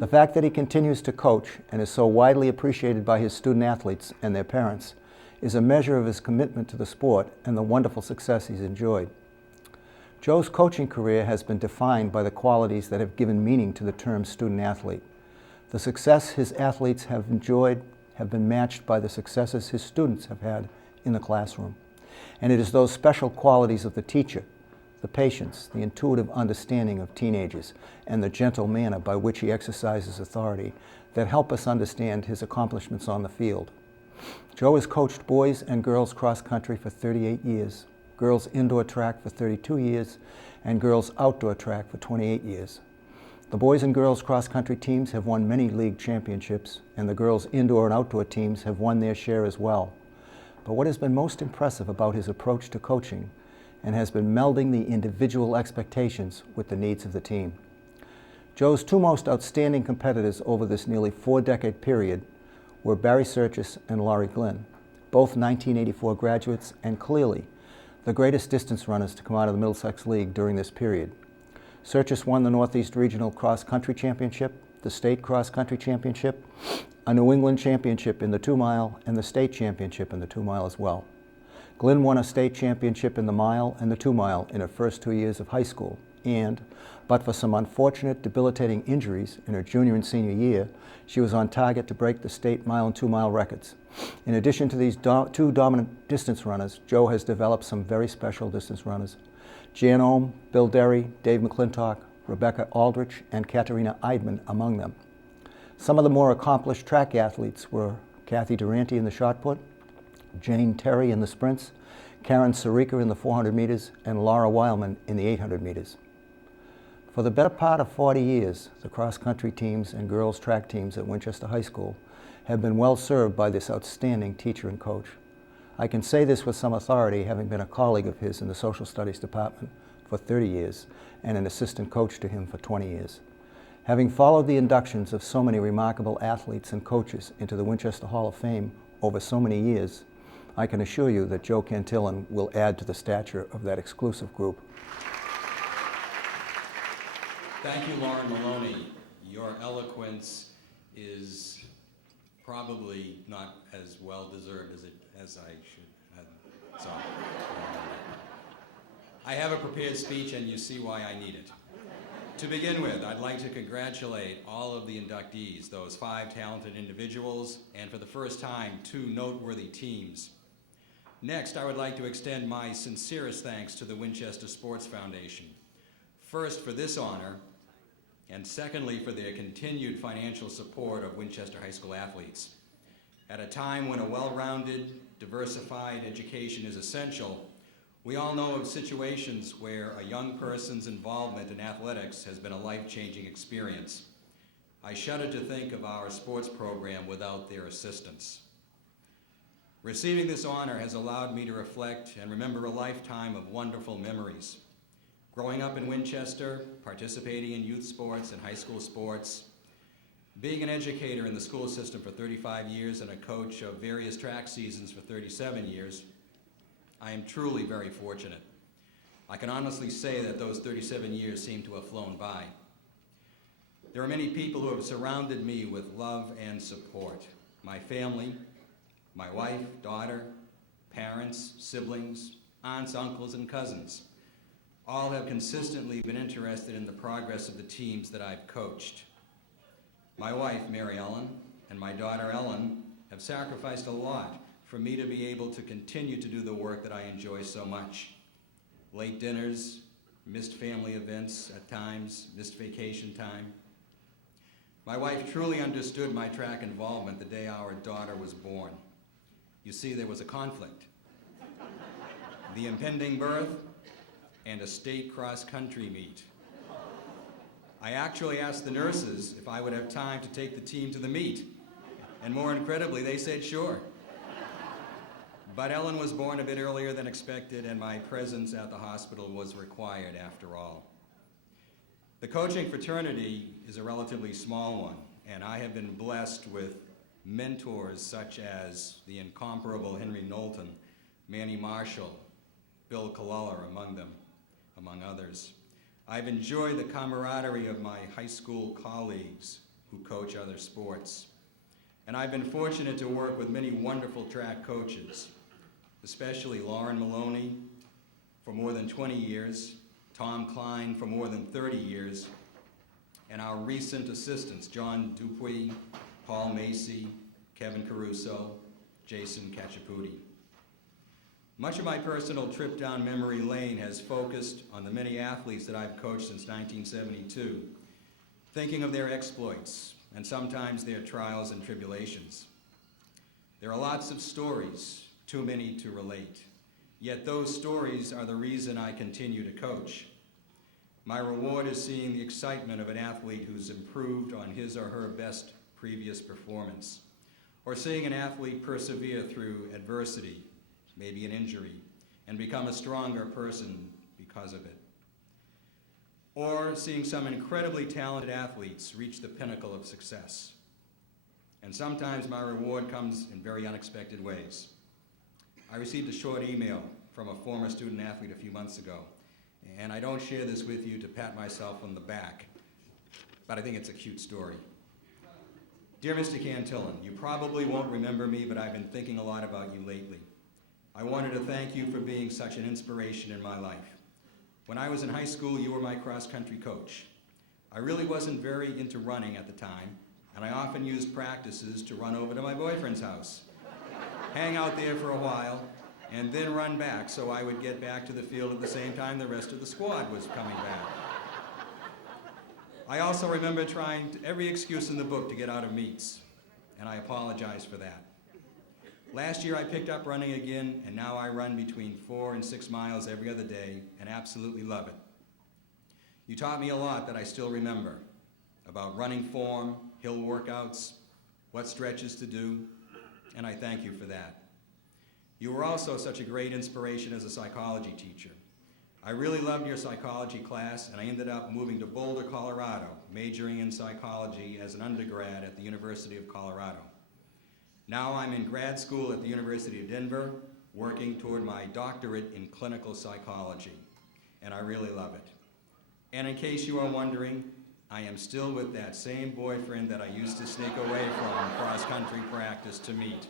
The fact that he continues to coach and is so widely appreciated by his student athletes and their parents is a measure of his commitment to the sport and the wonderful success he's enjoyed. Joe's coaching career has been defined by the qualities that have given meaning to the term student athlete. The success his athletes have enjoyed have been matched by the successes his students have had in the classroom. And it is those special qualities of the teacher, the patience, the intuitive understanding of teenagers, and the gentle manner by which he exercises authority that help us understand his accomplishments on the field. Joe has coached boys and girls cross country for 38 years, girls indoor track for 32 years, and girls outdoor track for 28 years. The boys and girls cross country teams have won many league championships, and the girls indoor and outdoor teams have won their share as well. But what has been most impressive about his approach to coaching and has been melding the individual expectations with the needs of the team. Joe's two most outstanding competitors over this nearly 4-decade period were Barry Serchis and Laurie Glynn, both 1984 graduates and clearly the greatest distance runners to come out of the Middlesex League during this period. Serchis won the Northeast Regional Cross Country Championship, the State Cross Country Championship, a New England Championship in the 2-mile, and the State Championship in the 2-mile as well. Glynn won a state championship in the mile and the 2-mile in her first 2 years of high school, and, but for some unfortunate, debilitating injuries in her junior and senior year, she was on target to break the state mile and 2-mile records. In addition to these two dominant distance runners, Joe has developed some very special distance runners. Jan Ohm, Bill Derry, Dave McClintock, Rebecca Aldrich, and Katerina Eidman among them. Some of the more accomplished track athletes were Kathy Durante in the shot put, Jane Terry in the sprints, Karen Sarika in the 400 meters, and Laura Weilman in the 800 meters. For the better part of 40 years, the cross-country teams and girls track teams at Winchester High School have been well served by this outstanding teacher and coach. I can say this with some authority, having been a colleague of his in the social studies department for 30 years and an assistant coach to him for 20 years. Having followed the inductions of so many remarkable athletes and coaches into the Winchester Hall of Fame over so many years, I can assure you that Joe Cantillan will add to the stature of that exclusive group. Thank you, Lauren Maloney. Your eloquence is probably not as well deserved as I should. So, I have a prepared speech, and you see why I need it. To begin with, I'd like to congratulate all of the inductees, those 5 talented individuals, and for the first time, 2 noteworthy teams. Next, I would like to extend my sincerest thanks to the Winchester Sports Foundation. First, for this honor, and secondly, for their continued financial support of Winchester High School athletes. At a time when a well-rounded, diversified education is essential, we all know of situations where a young person's involvement in athletics has been a life-changing experience. I shudder to think of our sports program without their assistance. Receiving this honor has allowed me to reflect and remember a lifetime of wonderful memories. Growing up in Winchester, participating in youth sports and high school sports, being an educator in the school system for 35 years and a coach of various track seasons for 37 years, I am truly very fortunate. I can honestly say that those 37 years seem to have flown by. There are many people who have surrounded me with love and support. My family, my wife, daughter, parents, siblings, aunts, uncles, and cousins. All have consistently been interested in the progress of the teams that I've coached. My wife, Mary Ellen, and my daughter, Ellen, have sacrificed a lot for me to be able to continue to do the work that I enjoy so much. Late dinners, missed family events at times, missed vacation time. My wife truly understood my track involvement the day our daughter was born. You see, there was a conflict. The impending birth and a state cross-country meet. I actually asked the nurses if I would have time to take the team to the meet, and more incredibly, they said sure. But Ellen was born a bit earlier than expected, and my presence at the hospital was required after all. The coaching fraternity is a relatively small one, and I have been blessed with mentors such as the incomparable Henry Knowlton, Manny Marshall, Bill Colella, among others. I've enjoyed the camaraderie of my high school colleagues who coach other sports. And I've been fortunate to work with many wonderful track coaches, especially Lauren Maloney for more than 20 years, Tom Klein for more than 30 years, and our recent assistants, John Dupuy, Paul Macy, Kevin Caruso, Jason Caciputi. Much of my personal trip down memory lane has focused on the many athletes that I've coached since 1972, thinking of their exploits and sometimes their trials and tribulations. There are lots of stories, too many to relate, yet those stories are the reason I continue to coach. My reward is seeing the excitement of an athlete who's improved on his or her best previous performance, or seeing an athlete persevere through adversity, maybe an injury, and become a stronger person because of it. Or seeing some incredibly talented athletes reach the pinnacle of success. And sometimes my reward comes in very unexpected ways. I received a short email from a former student athlete a few months ago, and I don't share this with you to pat myself on the back, but I think it's a cute story. Dear Mr. Cantillan, you probably won't remember me, but I've been thinking a lot about you lately. I wanted to thank you for being such an inspiration in my life. When I was in high school, you were my cross-country coach. I really wasn't very into running at the time, and I often used practices to run over to my boyfriend's house, hang out there for a while, and then run back so I would get back to the field at the same time the rest of the squad was coming back. I also remember trying every excuse in the book to get out of meets, and I apologize for that. Last year I picked up running again, and now I run between 4 and 6 miles every other day and absolutely love it. You taught me a lot that I still remember about running form, hill workouts, what stretches to do, and I thank you for that. You were also such a great inspiration as a psychology teacher. I really loved your psychology class, and I ended up moving to Boulder, Colorado, majoring in psychology as an undergrad at the University of Colorado. Now I'm in grad school at the University of Denver, working toward my doctorate in clinical psychology, and I really love it. And in case you are wondering, I am still with that same boyfriend that I used to sneak away from cross-country practice to meet.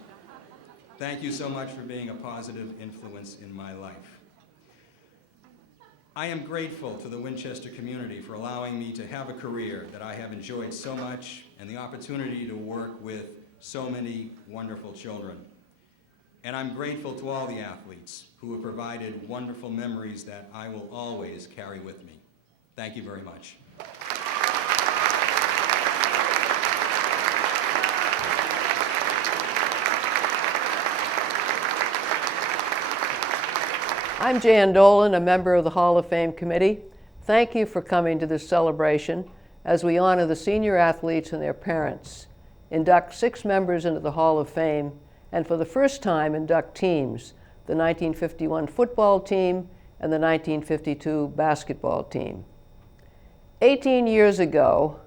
Thank you so much for being a positive influence in my life. I am grateful to the Winchester community for allowing me to have a career that I have enjoyed so much and the opportunity to work with so many wonderful children. And I'm grateful to all the athletes who have provided wonderful memories that I will always carry with me. Thank you very much. I'm Jan Dolan, a member of the Hall of Fame Committee. Thank you for coming to this celebration as we honor the senior athletes and their parents, induct 6 members into the Hall of Fame, and for the first time induct teams, the 1951 football team and the 1952 basketball team. 18 years ago,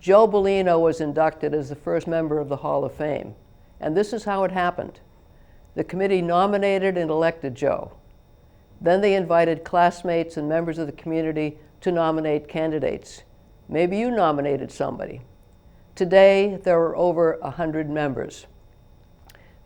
Joe Bellino was inducted as the first member of the Hall of Fame, and this is how it happened. The committee nominated and elected Joe. Then they invited classmates and members of the community to nominate candidates. Maybe you nominated somebody. Today, there are over 100 members.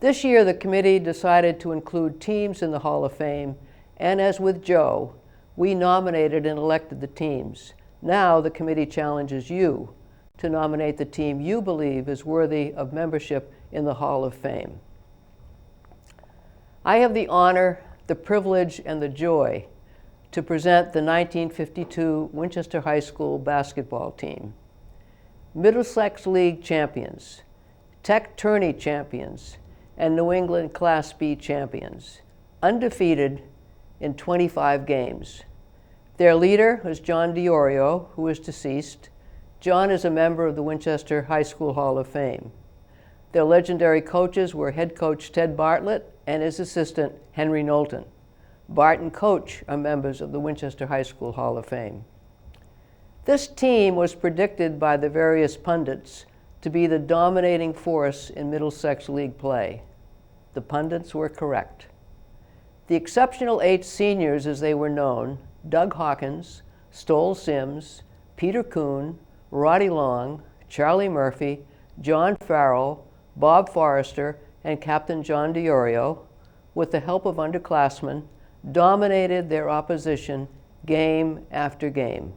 This year, the committee decided to include teams in the Hall of Fame, and as with Joe, we nominated and elected the teams. Now, the committee challenges you to nominate the team you believe is worthy of membership in the Hall of Fame. I have the honor, the privilege, and the joy to present the 1952 Winchester High School basketball team. Middlesex League champions, Tech Tourney champions, and New England Class B champions, undefeated in 25 games. Their leader was John DiOrio, who is deceased. John is a member of the Winchester High School Hall of Fame. Their legendary coaches were head coach Ted Bartlett and his assistant, Henry Knowlton. Bart and Coach are members of the Winchester High School Hall of Fame. This team was predicted by the various pundits to be the dominating force in Middlesex League play. The pundits were correct. The exceptional 8 seniors, as they were known, Doug Hawkins, Stoll Sims, Peter Kuhn, Roddy Long, Charlie Murphy, John Farrell, Bob Forrester, and Captain John DiOrio, with the help of underclassmen, dominated their opposition game after game.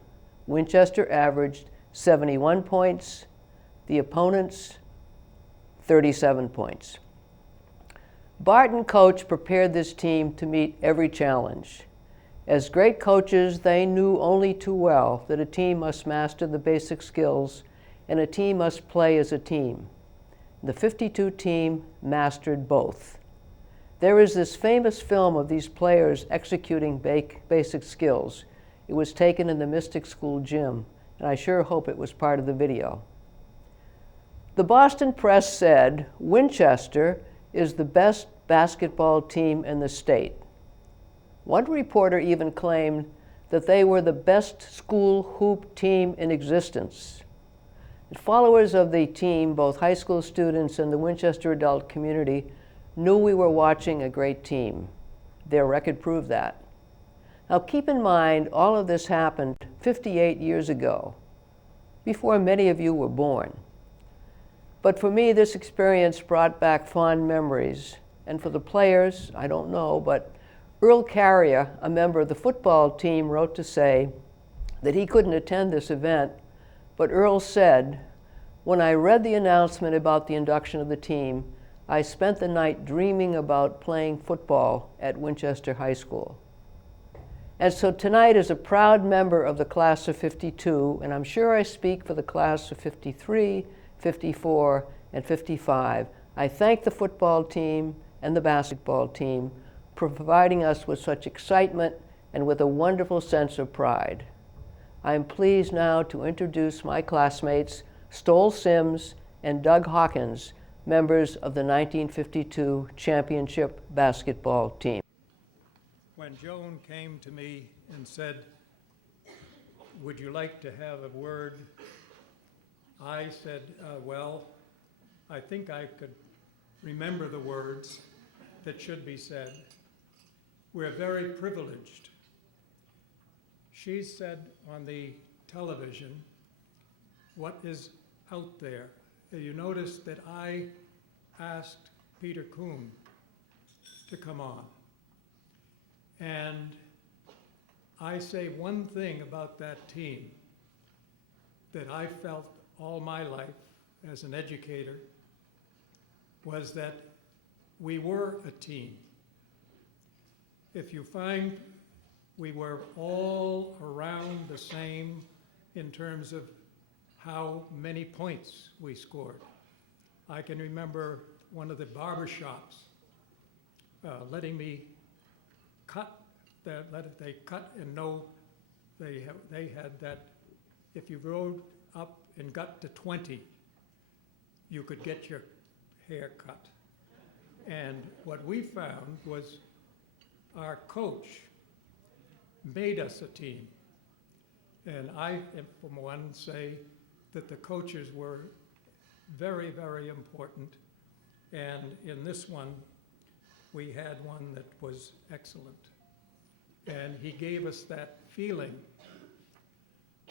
Winchester averaged 71 points, the opponents 37 points. Bart and Coach prepared this team to meet every challenge. As great coaches, they knew only too well that a team must master the basic skills and a team must play as a team. The 52 team mastered both. There is this famous film of these players executing basic skills. It was taken in the Mystic School gym, and I sure hope it was part of the video. The Boston Press said, Winchester is the best basketball team in the state. One reporter even claimed that they were the best school hoop team in existence. The followers of the team, both high school students and the Winchester adult community, knew we were watching a great team. Their record proved that. Now keep in mind, all of this happened 58 years ago, before many of you were born. But for me, this experience brought back fond memories. And for the players, I don't know, but Earl Carrier, a member of the football team, wrote to say that he couldn't attend this event, but Earl said, when I read the announcement about the induction of the team, I spent the night dreaming about playing football at Winchester High School. And so tonight, as a proud member of the class of 52, and I'm sure I speak for the class of 53, 54, and 55, I thank the football team and the basketball team for providing us with such excitement and with a wonderful sense of pride. I am pleased now to introduce my classmates, Stoll Sims and Doug Hawkins, members of the 1952 championship basketball team. When Joan came to me and said, "Would you like to have a word?" I said, well, I think I could remember the words that should be said. We're very privileged. She said on the television, "What is out there?" You notice that I asked Peter Kuhn to come on. And I say one thing about that team that I felt all my life as an educator was that we were a team. If you find we were all around the same in terms of how many points we scored. I can remember one of the barber shops letting me cut, they cut and know they had that if you rode up and got to 20, you could get your hair cut. And what we found was our coach made us a team. And I, for one, say that the coaches were very, very important. And in this one, we had one that was excellent. And he gave us that feeling.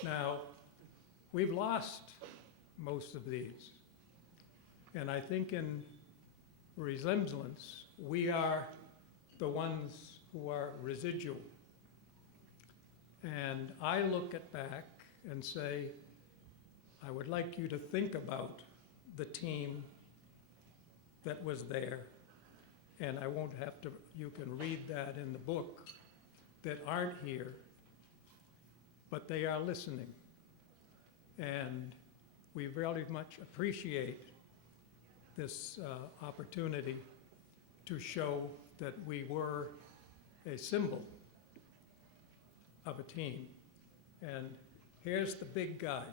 Now, we've lost most of these. And I think in resemblance, we are the ones who are residual. And I look at back and say, I would like you to think about the team that was there. And I won't have to, you can read that in the book, that aren't here, but they are listening. And we very much appreciate this opportunity to show that we were a symbol of a team. And here's the big guy.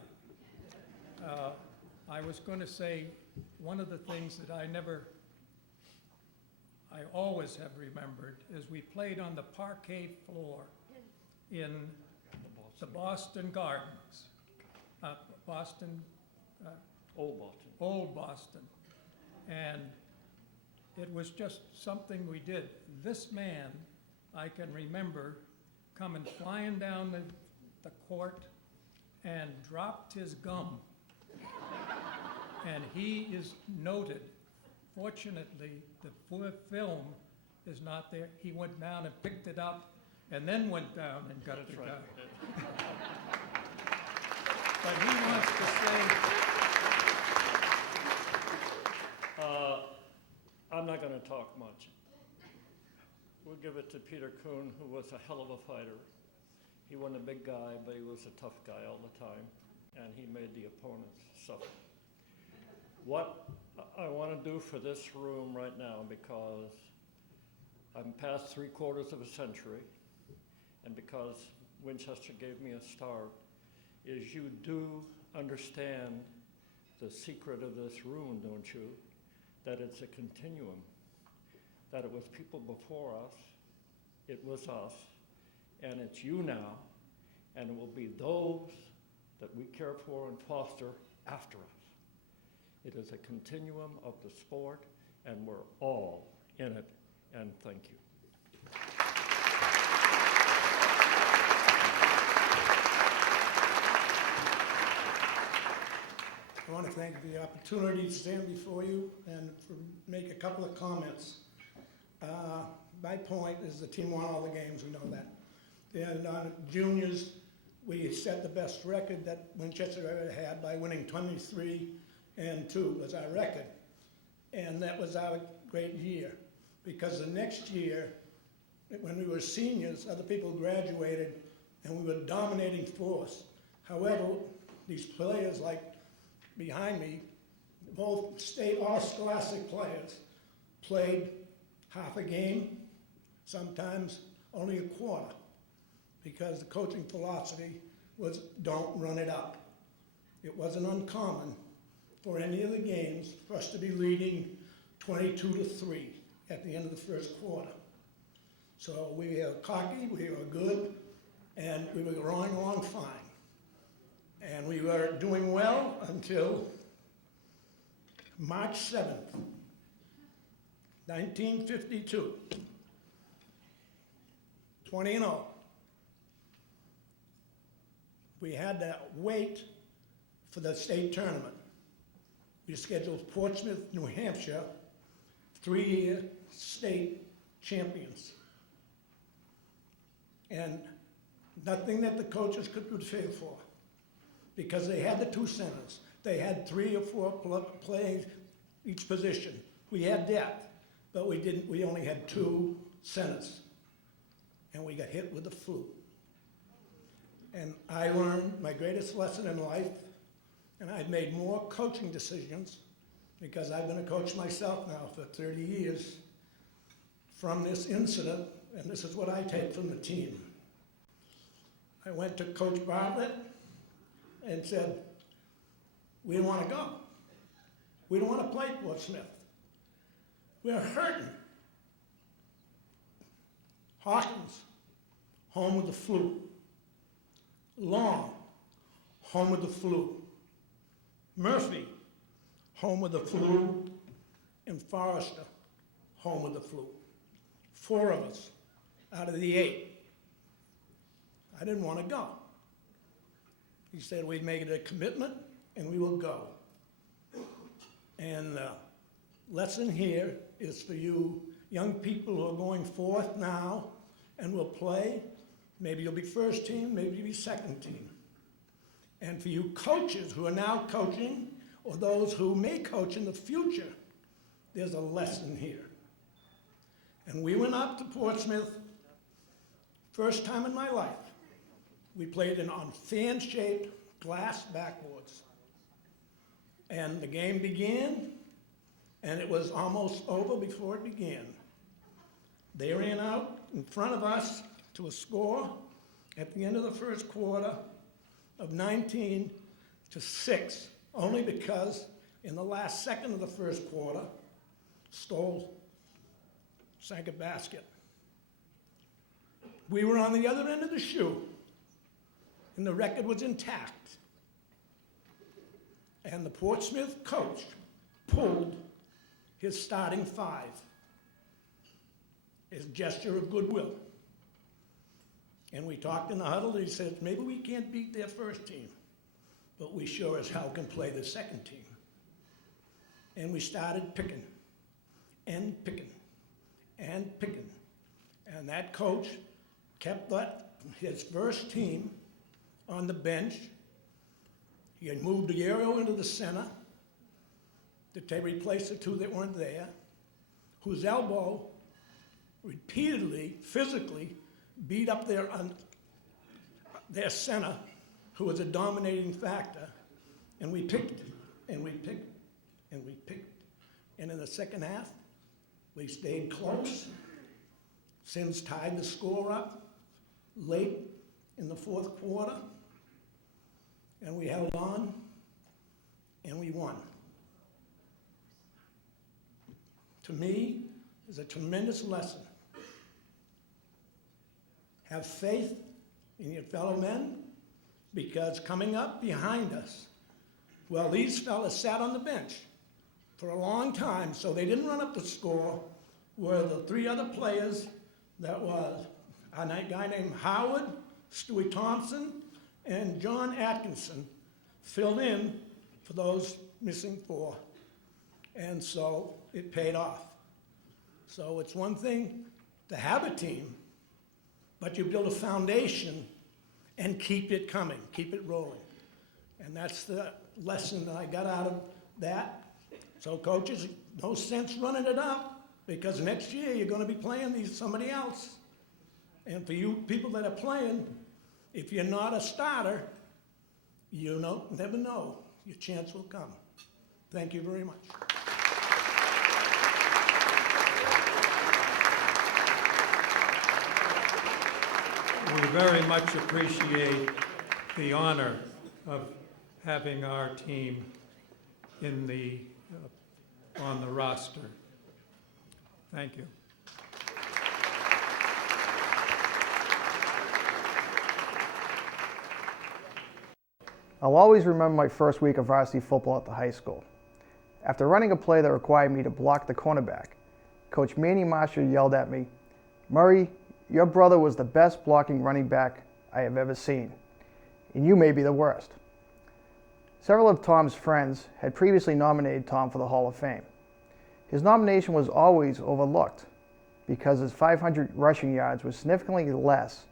I was going to say one of the things that I always have remembered is we played on the parquet floor in the Boston Gardens, Old Boston. And it was just something we did. This man, I can remember coming flying down the court and dropped his gum. And he is noted. Fortunately, the film is not there. He went down and picked it up and then went down and got it again. But he wants to say, I'm not going to talk much. We'll give it to Peter Kuhn, who was a hell of a fighter. He wasn't a big guy, but he was a tough guy all the time, and he made the opponents suffer. What I want to do for this room right now, because I'm past 3/4 of a century, and because Winchester gave me a start, is you do understand the secret of this room, don't you? That it's a continuum, that it was people before us, it was us, and it's you now, and it will be those that we care for and foster after us. It is a continuum of the sport, and we're all in it, and thank you. I want to thank you for the opportunity to stand before you and make a couple of comments. My point is the team won all the games, we know that. And on juniors, we set the best record that Winchester ever had by winning 23-2 was our record. And that was our great year, because the next year, when we were seniors, other people graduated and we were a dominating force. However, these players like behind me, both state or scholastic players, played half a game, sometimes only a quarter, because the coaching philosophy was don't run it up. It wasn't uncommon for any of the games for us to be leading 22-3 at the end of the first quarter. So we were cocky, we were good, and we were going along fine. And we were doing well until March 7th, 1952, 20-0. We had to wait for the state tournament. We scheduled Portsmouth, New Hampshire, 3-year state champions. And nothing that the coaches could prepare for, because they had the two centers. They had 3 or 4 playing each position. We had depth, but we only had 2 centers. And we got hit with the flu. And I learned my greatest lesson in life, and I've made more coaching decisions, because I've been a coach myself now for 30 years, from this incident, and this is what I take from the team. I went to Coach Bartlett and said, we don't want to go. We don't want to play Portsmouth. We're hurting. Hawkins, home with the flu. Long, home with the flu. Murphy, home with the flu. And Forrester, home with the flu. 4 of us out of the 8. I didn't want to go. He said we'd make it a commitment and we will go. And the lesson here is for you young people who are going forth now and will play. Maybe you'll be first team, maybe you'll be second team. And for you coaches who are now coaching, or those who may coach in the future, there's a lesson here. And we went up to Portsmouth, first time in my life. We played on fan-shaped glass backboards. And the game began, and it was almost over before it began. They ran out in front of us to a score at the end of the first quarter of 19-6, only because in the last second of the first quarter, Stoll sank a basket. We were on the other end of the shoe, and the record was intact. And the Portsmouth coach pulled his starting 5 as a gesture of goodwill. And we talked in the huddle, and he said, maybe we can't beat their first team, but we sure as hell can play the second team. And we started picking, and picking, and picking. And that coach kept his first team on the bench. He had moved the Aero into the center to replace the 2 that weren't there, whose elbow repeatedly, physically, beat up their center, who was a dominating factor. And we picked, and we picked, and we picked. And in the second half, we stayed close. Sims tied the score up late in the fourth quarter, and we held on, and we won. To me, is a tremendous lesson. Have faith in your fellow men, because coming up behind us, well, these fellas sat on the bench for a long time, so they didn't run up the score, were the 3 other players that was a guy named Howard, Stewie Thompson, and John Atkinson filled in for those missing 4. And so it paid off. So it's one thing to have a team, but you build a foundation and keep it coming, keep it rolling. And that's the lesson that I got out of that. So coaches, no sense running it up, because next year you're going to be playing somebody else. And for you people that are playing, if you're not a starter, you never know. Your chance will come. Thank you very much. We very much appreciate the honor of having our team in the, on the roster. Thank you. I'll always remember my first week of varsity football at the high school. After running a play that required me to block the cornerback, Coach Manny Marshall yelled at me, "Murray, your brother was the best blocking running back I have ever seen, and you may be the worst." Several of Tom's friends had previously nominated Tom for the Hall of Fame. His nomination was always overlooked because his 500 rushing yards was significantly less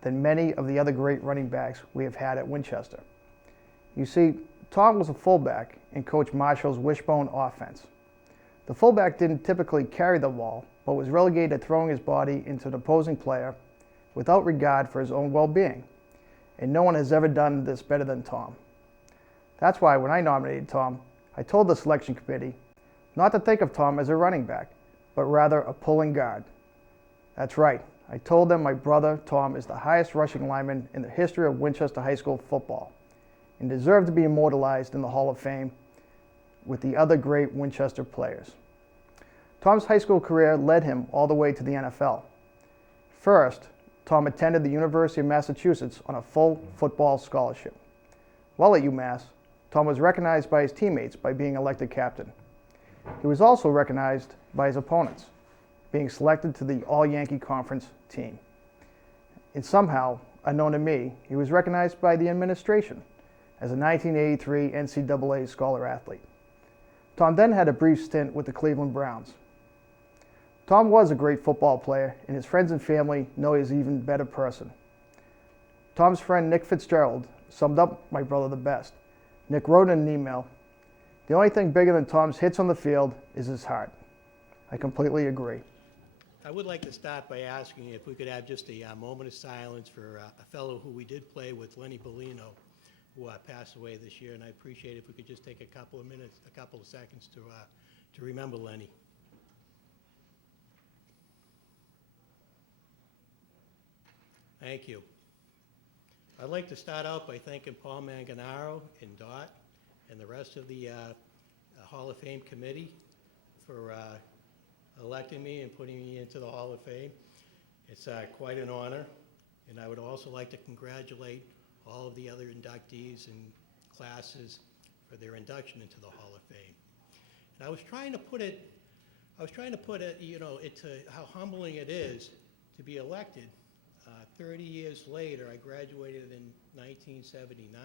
than many of the other great running backs we have had at Winchester. You see, Tom was a fullback in Coach Marshall's wishbone offense. The fullback didn't typically carry the ball, but was relegated to throwing his body into the opposing player without regard for his own well-being. And no one has ever done this better than Tom. That's why when I nominated Tom, I told the selection committee not to think of Tom as a running back, but rather a pulling guard. That's right, I told them my brother Tom is the highest rushing lineman in the history of Winchester High School football and deserved to be immortalized in the Hall of Fame with the other great Winchester players. Tom's high school career led him all the way to the NFL. First, Tom attended the University of Massachusetts on a full football scholarship. While at UMass, Tom was recognized by his teammates by being elected captain. He was also recognized by his opponents, being selected to the All-Yankee Conference team. And somehow, unknown to me, he was recognized by the administration as a 1983 NCAA Scholar Athlete. Tom then had a brief stint with the Cleveland Browns. Tom was a great football player, and his friends and family know he's an even better person. Tom's friend Nick Fitzgerald summed up my brother the best. Nick wrote in an email, "The only thing bigger than Tom's hits on the field is his heart." I completely agree. I would like to start by asking if we could have just a moment of silence for a fellow who we did play with, Lenny Bellino, who passed away this year, and I appreciate if we could just take a couple of minutes, a couple of seconds to remember Lenny. Thank you. I'd like to start out by thanking Paul Manganaro and Dot and the rest of the Hall of Fame committee for electing me and putting me into the Hall of Fame. It's quite an honor, and I would also like to congratulate all of the other inductees and classes for their induction into the Hall of Fame. And I was trying to put it, you know, into how humbling it is to be elected. 30 years later, I graduated in 1979,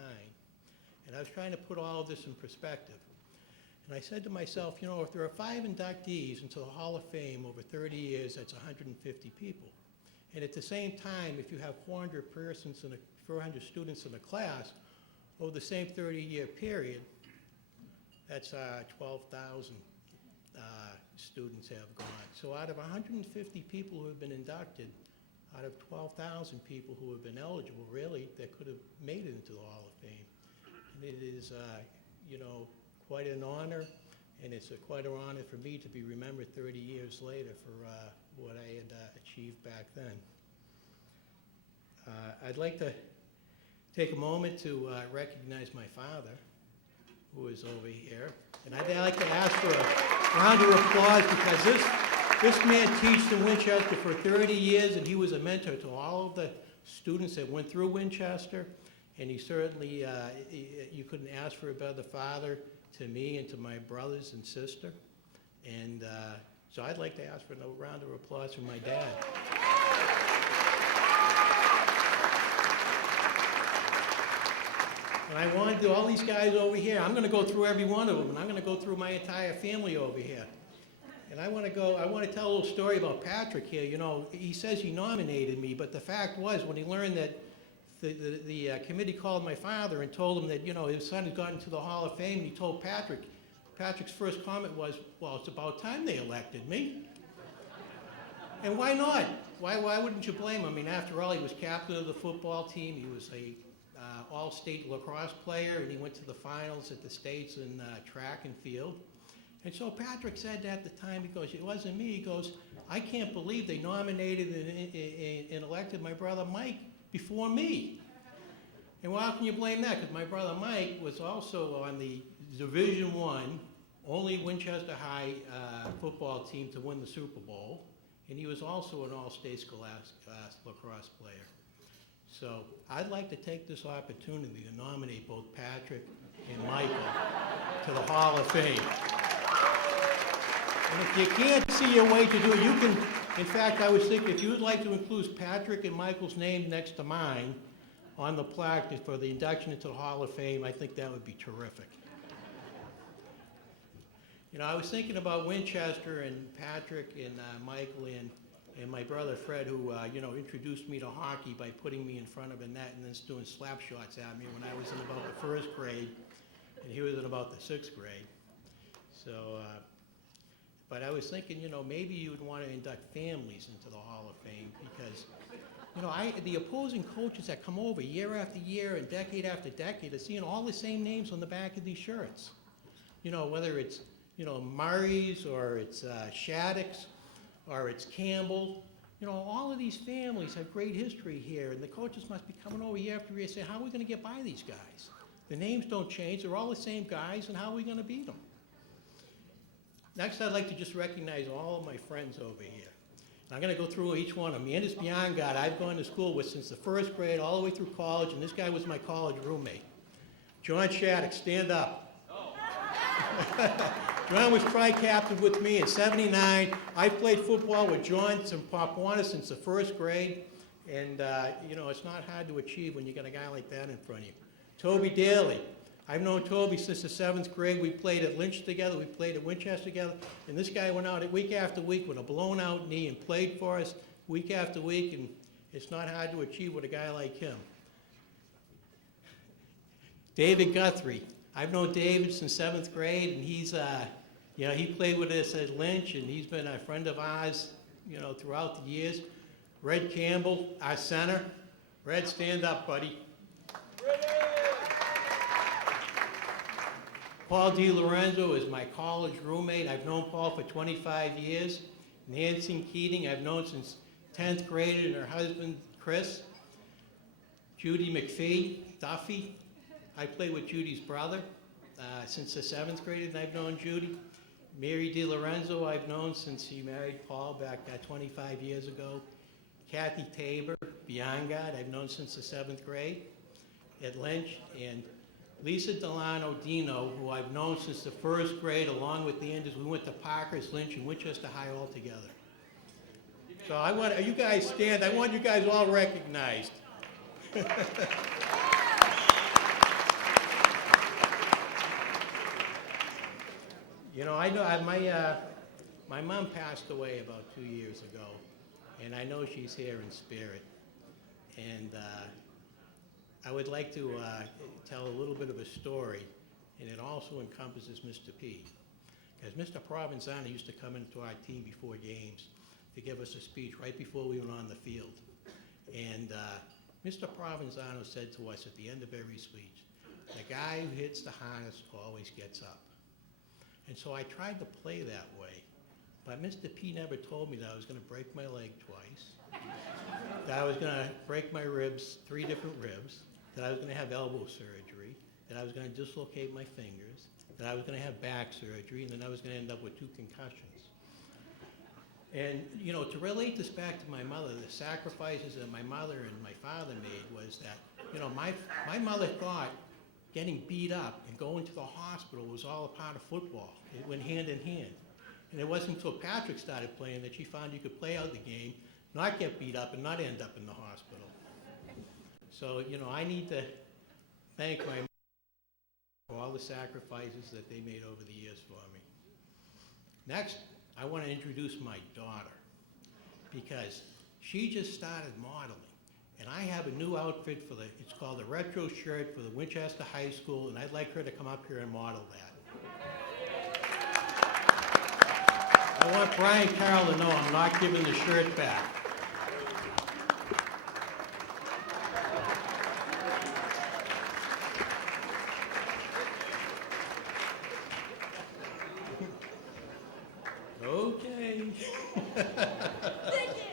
and I was trying to put all of this in perspective. And I said to myself, you know, if there are 5 inductees into the Hall of Fame over 30 years, that's 150 people. And at the same time, if you have 400 students in a class over the same 30-year period, that's 12,000 students have gone. So out of 150 people who have been inducted, out of 12,000 people who have been eligible, really, that could have made it into the Hall of Fame. And it is, you know, quite an honor, and it's quite an honor for me to be remembered 30 years later for what I had achieved back then. I'd like to take a moment to recognize my father, who is over here, and I'd like to ask for a round of applause because this man taught in Winchester for 30 years, and he was a mentor to all of the students that went through Winchester, and he certainly, you couldn't ask for a better father to me and to my brothers and sister. And so I'd like to ask for a round of applause for my dad. And I want to do all these guys over here. I'm going to go through every one of them, and I'm going to go through my entire family over here. And I want to tell a little story about Patrick here. You know, he says he nominated me, but the fact was when he learned that the committee called my father and told him that, you know, his son had gotten to the Hall of Fame, he told Patrick. Patrick's first comment was, "Well, it's about time they elected me." And why not? Why wouldn't you blame him? I mean, after all, he was captain of the football team. He was a all-state lacrosse player, and he went to the finals at the States in track and field. And so Patrick said at the time, he goes, "It wasn't me." He goes, "I can't believe they nominated and elected my brother Mike before me." And well, how can you blame that? Because my brother Mike was also on the Division I, only Winchester High football team to win the Super Bowl, and he was also an all-state scholastic lacrosse player. So I'd like to take this opportunity to nominate both Patrick and Michael to the Hall of Fame. And if you can't see your way to do it, you can, in fact, I was thinking if you would like to include Patrick and Michael's name next to mine on the plaque for the induction into the Hall of Fame, I think that would be terrific. You know, I was thinking about Winchester and Patrick and Michael and my brother Fred, who, you know, introduced me to hockey by putting me in front of a net and then doing slap shots at me when I was in about the 1st grade, and he was in about the 6th grade. So, but I was thinking, you know, maybe you would want to induct families into the Hall of Fame because, you know, the opposing coaches that come over year after year and decade after decade are seeing all the same names on the back of these shirts. You know, whether it's, you know, Murray's or it's Shattuck's or it's Campbell. You know, all of these families have great history here, and the coaches must be coming over year after year saying, how are we going to get by these guys? The names don't change. They're all the same guys, and how are we going to beat them? Next, I'd like to just recognize all of my friends over here. And I'm going to go through each one of them. Anders Bjorngard, I've gone to school with since the 1st grade all the way through college, and this guy was my college roommate. John Shattuck, stand up. John was tri-captain with me in '79. I played football with John and Pop Warner since the 1st grade, and you know, it's not hard to achieve when you got a guy like that in front of you. Toby Daly. I've known Toby since the 7th grade. We played at Lynch together. We played at Winchester together. And this guy went out week after week with a blown-out knee and played for us week after week, and it's not hard to achieve with a guy like him. David Guthrie. I've known David since 7th grade, and he's, you know, he played with us at Lynch, and he's been a friend of ours, you know, throughout the years. Red Campbell, our center. Red, stand up, buddy. Paul DiLorenzo is my college roommate. I've known Paul for 25 years. Nancy Keating, I've known since 10th grade, and her husband, Chris. Judy McPhee, Duffy. I played with Judy's brother since the 7th grade, and I've known Judy. Mary DiLorenzo, I've known since she married Paul back 25 years ago. Kathy Tabor, Bjorngard, I've known since the 7th grade at Lynch. And Lisa Delano Dino, who I've known since the 1st grade, along with the Anders. We went to Parkhurst, Lynch, and Winchester High all together. So I want you guys stand. I want you guys all recognized. You know, I know my mom passed away about 2 years ago, and I know she's here in spirit. And I would like to tell a little bit of a story, and it also encompasses Mr. P. Because Mr. Provenzano used to come into our team before games to give us a speech right before we went on the field. And Mr. Provenzano said to us at the end of every speech, the guy who hits the hardest always gets up. And so I tried to play that way, but Mr. P never told me that I was going to break my leg twice, that I was going to break my ribs, 3 different ribs, that I was going to have elbow surgery, that I was going to dislocate my fingers, that I was going to have back surgery, and then I was going to end up with 2 concussions. And, you know, to relate this back to my mother, the sacrifices that my mother and my father made was that, you know, my mother thought getting beat up and going to the hospital was all a part of football. It went hand in hand. And it wasn't until Patrick started playing that she found you could play out the game, not get beat up, and not end up in the hospital. So, you know, I need to thank my mom for all the sacrifices that they made over the years for me. Next, I want to introduce my daughter, because she just started modeling. And I have a new outfit for it's called a retro shirt for the Winchester High School, and I'd like her to come up here and model that. I want Brian Carroll to know I'm not giving the shirt back. Okay. Thank you.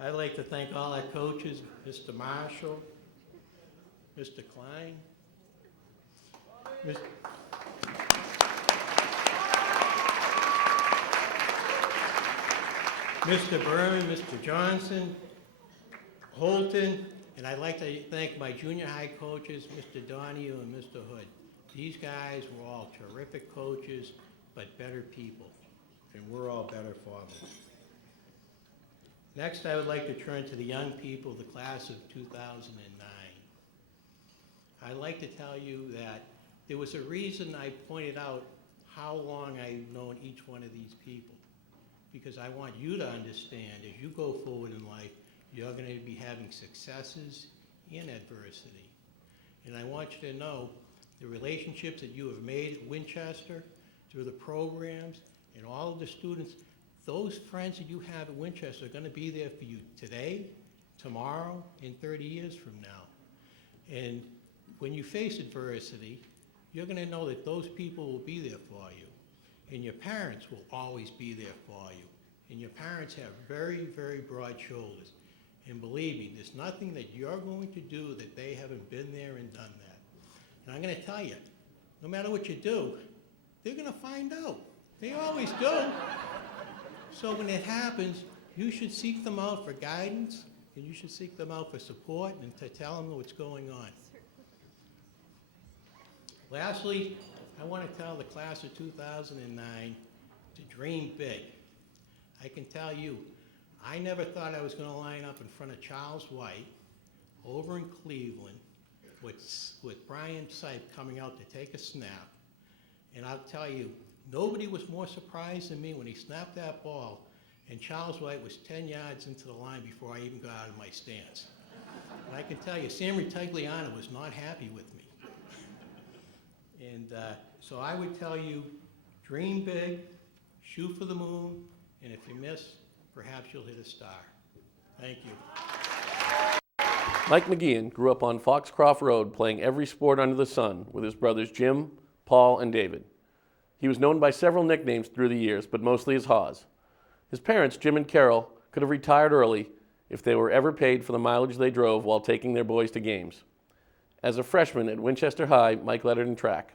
I'd like to thank all our coaches, Mr. Marshall, Mr. Klein, Mr. Byrne, Mr. Johnson, Holton, and I'd like to thank my junior high coaches, Mr. Donahue and Mr. Hood. These guys were all terrific coaches, but better people, and we're all better for them. Next, I would like to turn to the young people, the class of 2009. I'd like to tell you that there was a reason I pointed out how long I've known each one of these people, because I want you to understand as you go forward in life, you're going to be having successes and adversity. And I want you to know the relationships that you have made at Winchester through the programs and all of the students, those friends that you have at Winchester are going to be there for you today, tomorrow, and 30 years from now. And when you face adversity, you're going to know that those people will be there for you. And your parents will always be there for you. And your parents have very, very broad shoulders. And believe me, there's nothing that you're going to do that they haven't been there and done that. And I'm going to tell you, no matter what you do, they're going to find out. They always do. So when it happens, you should seek them out for guidance, and you should seek them out for support and to tell them what's going on. Lastly, I want to tell the class of 2009 to dream big. I can tell you, I never thought I was going to line up in front of Charles White over in Cleveland with Brian Sipe coming out to take a snap. And I'll tell you, nobody was more surprised than me when he snapped that ball and Charles White was 10 yards into the line before I even got out of my stance. And I can tell you, Sam Ritagliano was not happy with me. And so I would tell you, dream big, shoot for the moon, and if you miss, perhaps you'll hit a star. Thank you. Mike McGeehan grew up on Foxcroft Road playing every sport under the sun with his brothers Jim, Paul, and David. He was known by several nicknames through the years, but mostly as Hawes. His parents, Jim and Carol, could have retired early if they were ever paid for the mileage they drove while taking their boys to games. As a freshman at Winchester High, Mike lettered in track.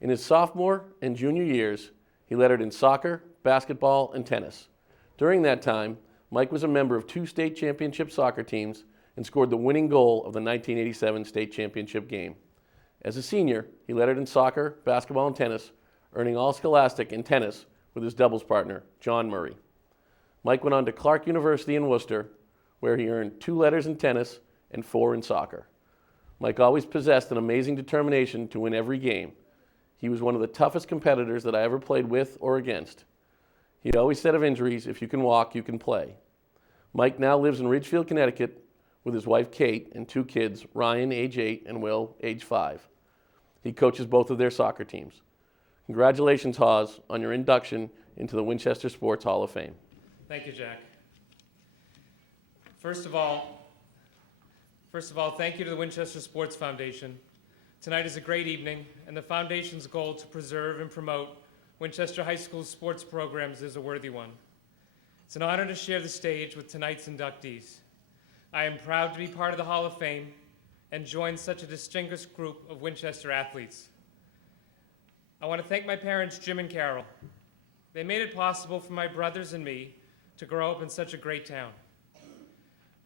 In his sophomore and junior years, he lettered in soccer, basketball, and tennis. During that time, Mike was a member of 2 state championship soccer teams and scored the winning goal of the 1987 state championship game. As a senior, he lettered in soccer, basketball, and tennis, earning All-Scholastic in tennis with his doubles partner, John Murray. Mike went on to Clark University in Worcester, where he earned 2 letters in tennis and 4 in soccer. Mike always possessed an amazing determination to win every game. He was one of the toughest competitors that I ever played with or against. He always said of injuries, if you can walk, you can play. Mike now lives in Ridgefield, Connecticut with his wife Kate and 2 kids, Ryan, age 8, and Will, age 5. He coaches both of their soccer teams. Congratulations, Hawes, on your induction into the Winchester Sports Hall of Fame. Thank you, Jack. First of all, thank you to the Winchester Sports Foundation. Tonight is a great evening, and the Foundation's goal to preserve and promote Winchester High School's sports programs is a worthy one. It's an honor to share the stage with tonight's inductees. I am proud to be part of the Hall of Fame and join such a distinguished group of Winchester athletes. I want to thank my parents, Jim and Carol. They made it possible for my brothers and me to grow up in such a great town.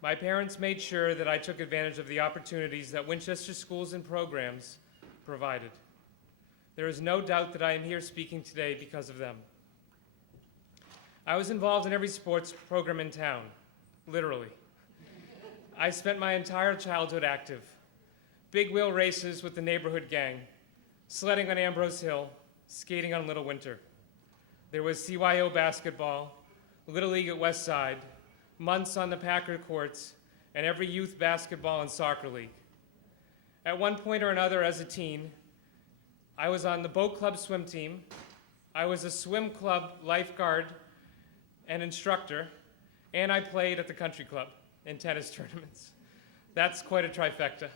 My parents made sure that I took advantage of the opportunities that Winchester schools and programs provided. There is no doubt that I am here speaking today because of them. I was involved in every sports program in town, literally. I spent my entire childhood active. Big wheel races with the neighborhood gang, sledding on Ambrose Hill, skating on Little Winter. There was CYO basketball, Little League at West Side, months on the Packard courts, and every youth basketball and soccer league. At one point or another as a teen, I was on the boat club swim team, I was a swim club lifeguard and instructor, and I played at the country club in tennis tournaments. That's quite a trifecta.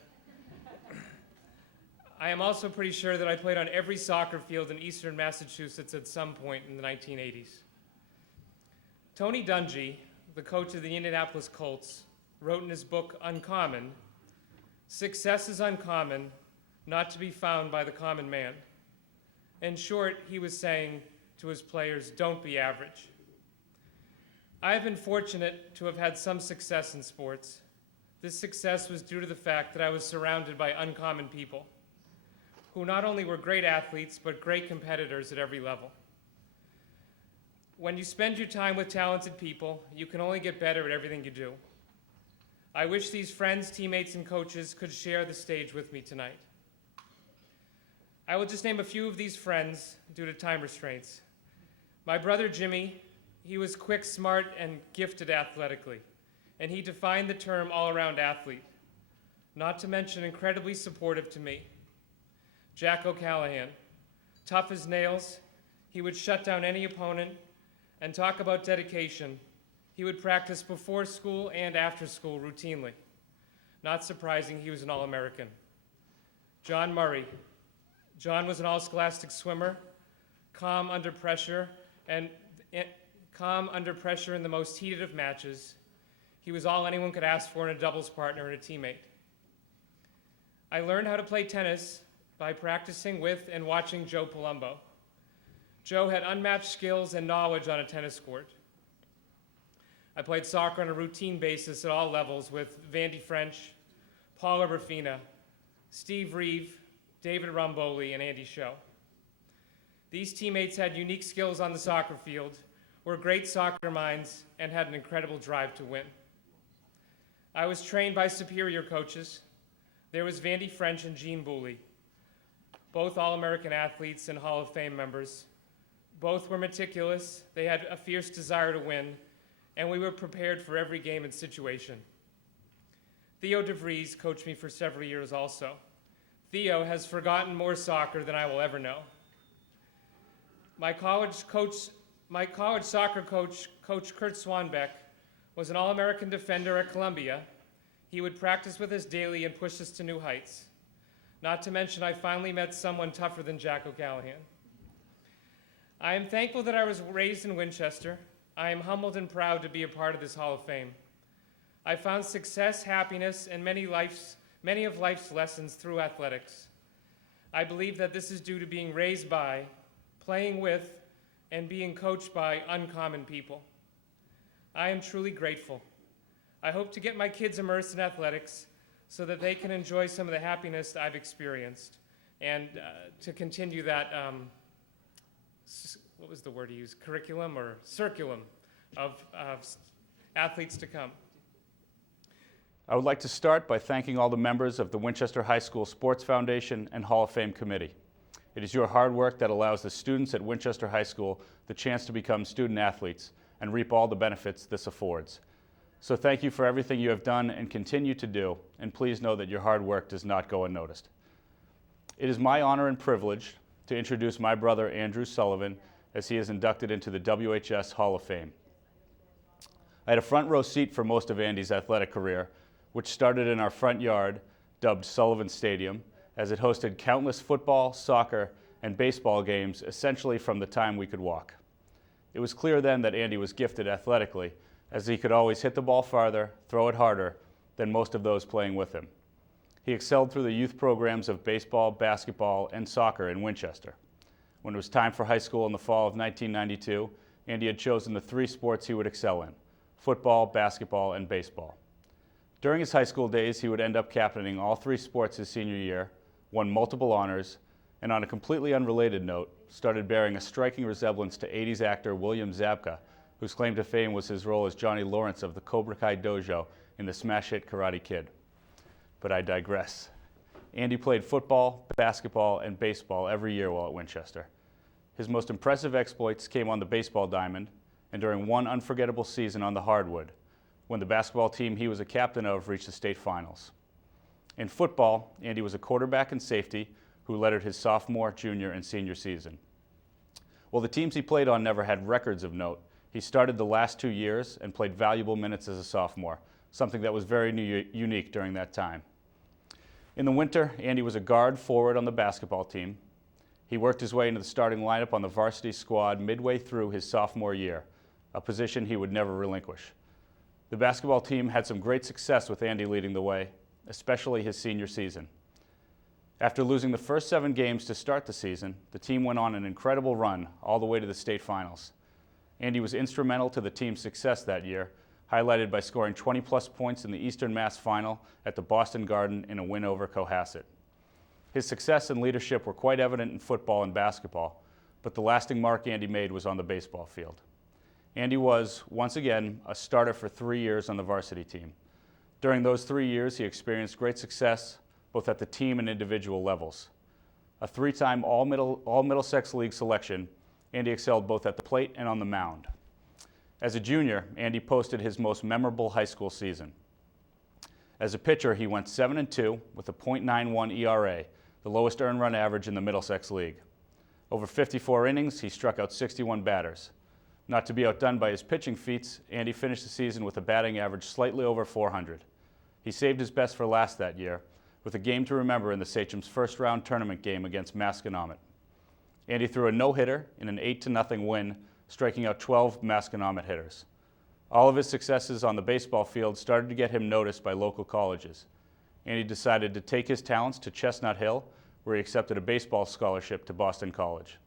I am also pretty sure that I played on every soccer field in eastern Massachusetts at some point in the 1980s. Tony Dungy, the coach of the Indianapolis Colts, wrote in his book, Uncommon, "Success is uncommon, not to be found by the common man." In short, he was saying to his players, don't be average. I have been fortunate to have had some success in sports. This success was due to the fact that I was surrounded by uncommon people who not only were great athletes, but great competitors at every level. When you spend your time with talented people, you can only get better at everything you do. I wish these friends, teammates, and coaches could share the stage with me tonight. I will just name a few of these friends due to time restraints. My brother Jimmy, he was quick, smart, and gifted athletically, and he defined the term all-around athlete, not to mention incredibly supportive to me. Jack O'Callahan, tough as nails, he would shut down any opponent and talk about dedication. He would practice before school and after school routinely. Not surprising, he was an All-American. John Murray. John was an all-scholastic swimmer, calm under pressure in the most heated of matches. He was all anyone could ask for in a doubles partner and a teammate. I learned how to play tennis by practicing with and watching Joe Palumbo. Joe had unmatched skills and knowledge on a tennis court. I played soccer on a routine basis at all levels with Vandy French, Paula Rafina, Steve Reeve, David Romboli, and Andy Scho. These teammates had unique skills on the soccer field, were great soccer minds, and had an incredible drive to win. I was trained by superior coaches. There was Vandy French and Gene Booley, both All-American athletes and Hall of Fame members. Both were meticulous, they had a fierce desire to win, and we were prepared for every game and situation. Theo DeVries coached me for several years also. Theo has forgotten more soccer than I will ever know. My college soccer coach, Coach Kurt Swanbeck, was an All-American defender at Columbia. He would practice with us daily and push us to new heights. Not to mention, I finally met someone tougher than Jack O'Callahan. I am thankful that I was raised in Winchester. I am humbled and proud to be a part of this Hall of Fame. I found success, happiness, and many of life's lessons through athletics. I believe that this is due to being raised by, playing with, and being coached by uncommon people. I am truly grateful. I hope to get my kids immersed in athletics so that they can enjoy some of the happiness I've experienced, and to continue that, what was the word he used, curriculum or circulum of athletes to come. I would like to start by thanking all the members of the Winchester High School Sports Foundation and Hall of Fame Committee. It is your hard work that allows the students at Winchester High School the chance to become student athletes and reap all the benefits this affords. So thank you for everything you have done and continue to do, and please know that your hard work does not go unnoticed. It is my honor and privilege to introduce my brother Andrew Sullivan as he is inducted into the WHS Hall of Fame. I had a front row seat for most of Andy's athletic career, which started in our front yard, dubbed Sullivan Stadium, as it hosted countless football, soccer, and baseball games essentially from the time we could walk. It was clear then that Andy was gifted athletically, as he could always hit the ball farther, throw it harder than most of those playing with him. He excelled through the youth programs of baseball, basketball, and soccer in Winchester. When it was time for high school in the fall of 1992, Andy had chosen the 3 sports he would excel in: football, basketball, and baseball. During his high school days, he would end up captaining all 3 sports his senior year, won multiple honors, and on a completely unrelated note, started bearing a striking resemblance to 80s actor William Zabka, whose claim to fame was his role as Johnny Lawrence of the Cobra Kai Dojo in the smash hit Karate Kid. But I digress. Andy played football, basketball, and baseball every year while at Winchester. His most impressive exploits came on the baseball diamond and during one unforgettable season on the hardwood, when the basketball team he was a captain of reached the state finals. In football, Andy was a quarterback and safety who lettered his sophomore, junior, and senior season. While the teams he played on never had records of note, he started the last 2 years and played valuable minutes as a sophomore, something that was very unique during that time. In the winter, Andy was a guard forward on the basketball team. He worked his way into the starting lineup on the varsity squad midway through his sophomore year, a position he would never relinquish. The basketball team had some great success with Andy leading the way, especially his senior season. After losing the first 7 games to start the season, the team went on an incredible run all the way to the state finals. Andy was instrumental to the team's success that year, highlighted by scoring 20-plus points in the Eastern Mass Final at the Boston Garden in a win over Cohasset. His success and leadership were quite evident in football and basketball, but the lasting mark Andy made was on the baseball field. Andy was, once again, a starter for 3 years on the varsity team. During those 3 years, he experienced great success both at the team and individual levels. A 3-time All-Middlesex League selection, Andy excelled both at the plate and on the mound. As a junior, Andy posted his most memorable high school season. As a pitcher, he went 7-2 with a .91 ERA, the lowest earned run average in the Middlesex League. Over 54 innings, he struck out 61 batters. Not to be outdone by his pitching feats, Andy finished the season with a batting average slightly over 400. He saved his best for last that year, with a game to remember in the Sachem's first-round tournament game against Masconomet. Andy threw a no-hitter in an 8-0 win, striking out 12 Masconomet hitters. All of his successes on the baseball field started to get him noticed by local colleges. Andy decided to take his talents to Chestnut Hill, where he accepted a baseball scholarship to Boston College.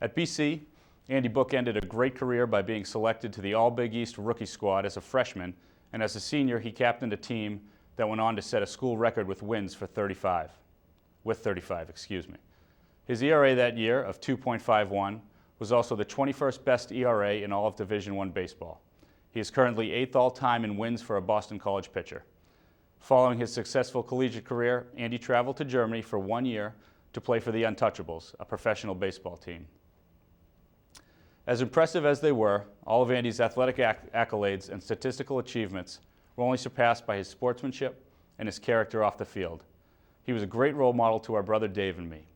At BC, Andy bookended a great career by being selected to the All-Big East rookie squad as a freshman, and as a senior, he captained a team that went on to set a school record with wins with 35. His ERA that year of 2.51 was also the 21st best ERA in all of Division I baseball. He is currently 8th all-time in wins for a Boston College pitcher. Following his successful collegiate career, Andy traveled to Germany for 1 year to play for the Untouchables, a professional baseball team. As impressive as they were, all of Andy's athletic accolades and statistical achievements were only surpassed by his sportsmanship and his character off the field. He was a great role model to our brother Dave and me.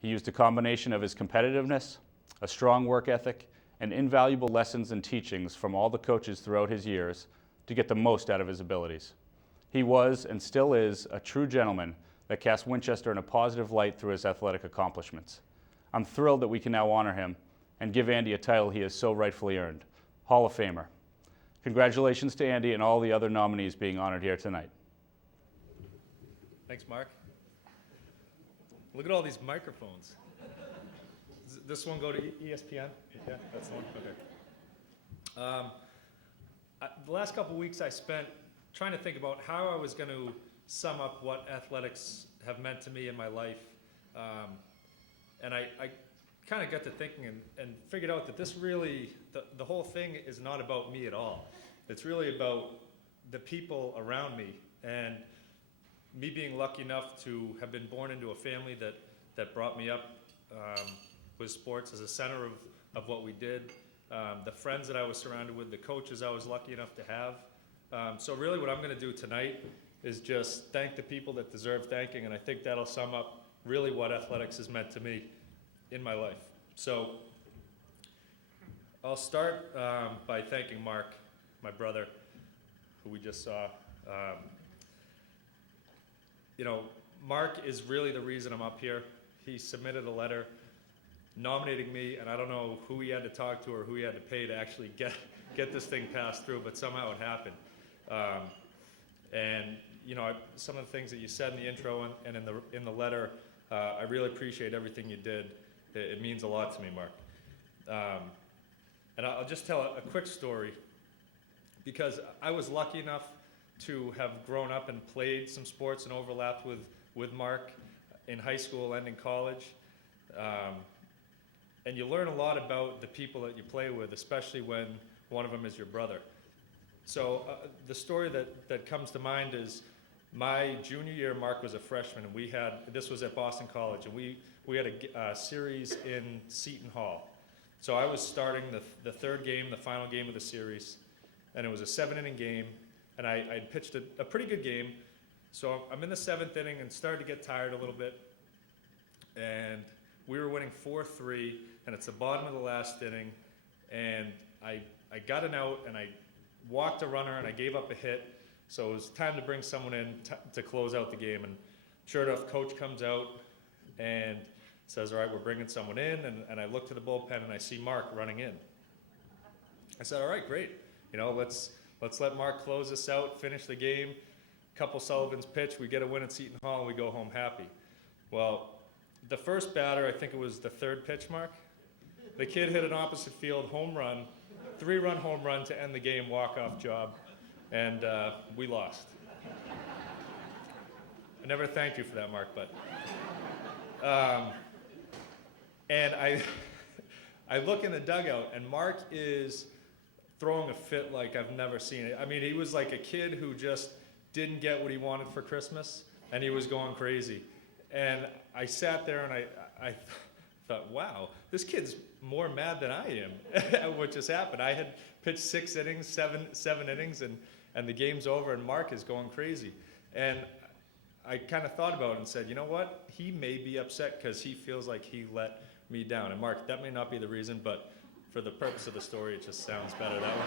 He used a combination of his competitiveness, a strong work ethic, and invaluable lessons and teachings from all the coaches throughout his years to get the most out of his abilities. He was, and still is, a true gentleman that cast Winchester in a positive light through his athletic accomplishments. I'm thrilled that we can now honor him and give Andy a title he has so rightfully earned, Hall of Famer. Congratulations to Andy and all the other nominees being honored here tonight. Thanks, Mark. Look at all these microphones. Does this one go to ESPN? Yeah, that's the one? Okay. The last couple weeks I spent trying to think about how I was going to sum up what athletics have meant to me in my life. And I kind of got to thinking and figured out that this really, the whole thing is not about me at all. It's really about the people around me and me being lucky enough to have been born into a family that brought me up with sports as a center of what we did, the friends that I was surrounded with, the coaches I was lucky enough to have. So really what I'm going to do tonight is just thank the people that deserve thanking, and I think that'll sum up really what athletics has meant to me in my life. So I'll start by thanking Mark, my brother, who we just saw. Mark is really the reason I'm up here. He submitted a letter nominating me, and I don't know who he had to talk to or who he had to pay to actually get this thing passed through, but somehow it happened. Some of the things that you said in the intro and in the letter, I really appreciate everything you did. It means a lot to me, Mark. And I'll just tell a quick story, because I was lucky enough to have grown up and played some sports and overlapped with Mark in high school and in college. And you learn a lot about the people that you play with, especially when one of them is your brother. So the story that comes to mind is my junior year, Mark was a freshman, and this was at Boston College, and we had a series in Seton Hall. So I was starting the third game, the final game of the series, and it was a 7-inning game, and I pitched a pretty good game. So I'm in the 7th inning and started to get tired a little bit, and we were winning 4-3, and it's the bottom of the last inning, and I got an out, and I walked a runner, and I gave up a hit. So it was time to bring someone in to close out the game. And sure enough, coach comes out and says, all right, we're bringing someone in. And I look to the bullpen and I see Mark running in. I said, all right, great. Let's Let's let Mark close us out, finish the game. Couple Sullivan's pitch, we get a win at Seton Hall, and we go home happy. Well, the first batter, I think it was the third pitch, Mark. The kid hit an opposite field home run, 3-run home run to end the game, walk-off job, and we lost. I never thanked you for that, Mark, but... and I look in the dugout, and Mark is throwing a fit like I've never seen it. I mean, he was like a kid who just didn't get what he wanted for Christmas, and he was going crazy. And I sat there and I thought, wow, this kid's more mad than I am at what just happened. I had pitched 6 innings, seven innings, and the game's over, and Mark is going crazy. And I kind of thought about it and said, you know what? He may be upset because he feels like he let me down. And Mark, that may not be the reason, but for the purpose of the story, it just sounds better that way.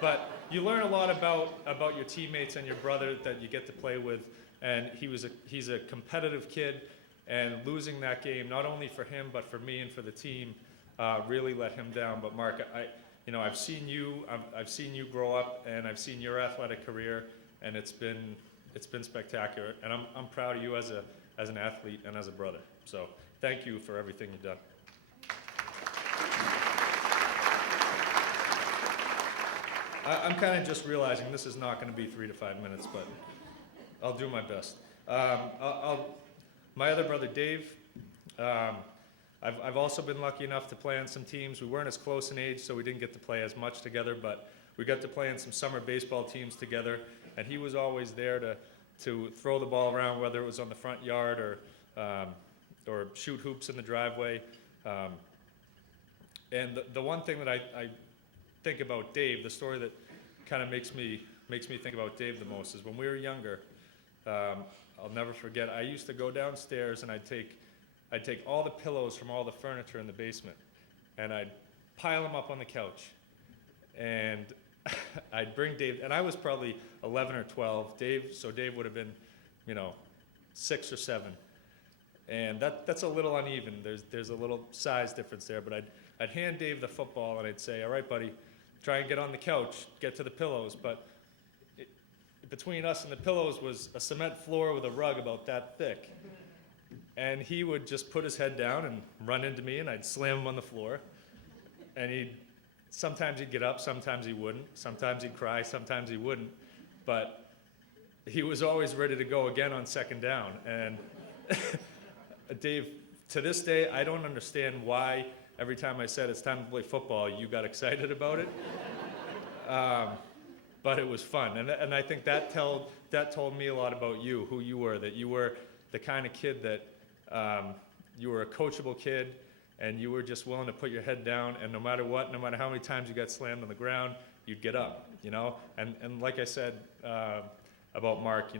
But you learn a lot about your teammates and your brother that you get to play with, and he's a competitive kid, and losing that game, not only for him but for me and for the team, really let him down. But Mark, I've seen you grow up, and I've seen your athletic career, and it's been spectacular, and I'm proud of you as an athlete and as a brother. So thank you for everything you've done. I'm kind of just realizing this is not going to be 3 to 5 minutes, but I'll do my best. My other brother, Dave, I've also been lucky enough to play on some teams. We weren't as close in age, so we didn't get to play as much together, but we got to play in some summer baseball teams together, and he was always there to throw the ball around, whether it was on the front yard or shoot hoops in the driveway. And the one thing that I think about Dave, the story that kind of makes me think about Dave the most, is when we were younger, I'll never forget, I used to go downstairs and I'd take all the pillows from all the furniture in the basement, and I'd pile them up on the couch, and I'd bring Dave, and I was probably 11 or 12. Dave would have been, 6 or 7, and that's a little uneven. There's a little size difference there, but I'd hand Dave the football and I'd say, all right, buddy, try and get on the couch, get to the pillows. But between us and the pillows was a cement floor with a rug about that thick. And he would just put his head down and run into me, and I'd slam him on the floor. And sometimes he'd get up, sometimes he wouldn't. Sometimes he'd cry, sometimes he wouldn't. But he was always ready to go again on second down. And Dave, to this day, I don't understand why every time I said it's time to play football, you got excited about it. But it was fun, and I think that told me a lot about you, who you were, that you were the kind of kid that you were a coachable kid, and you were just willing to put your head down, and no matter what, no matter how many times you got slammed on the ground, you'd get up, And like I said about Mark,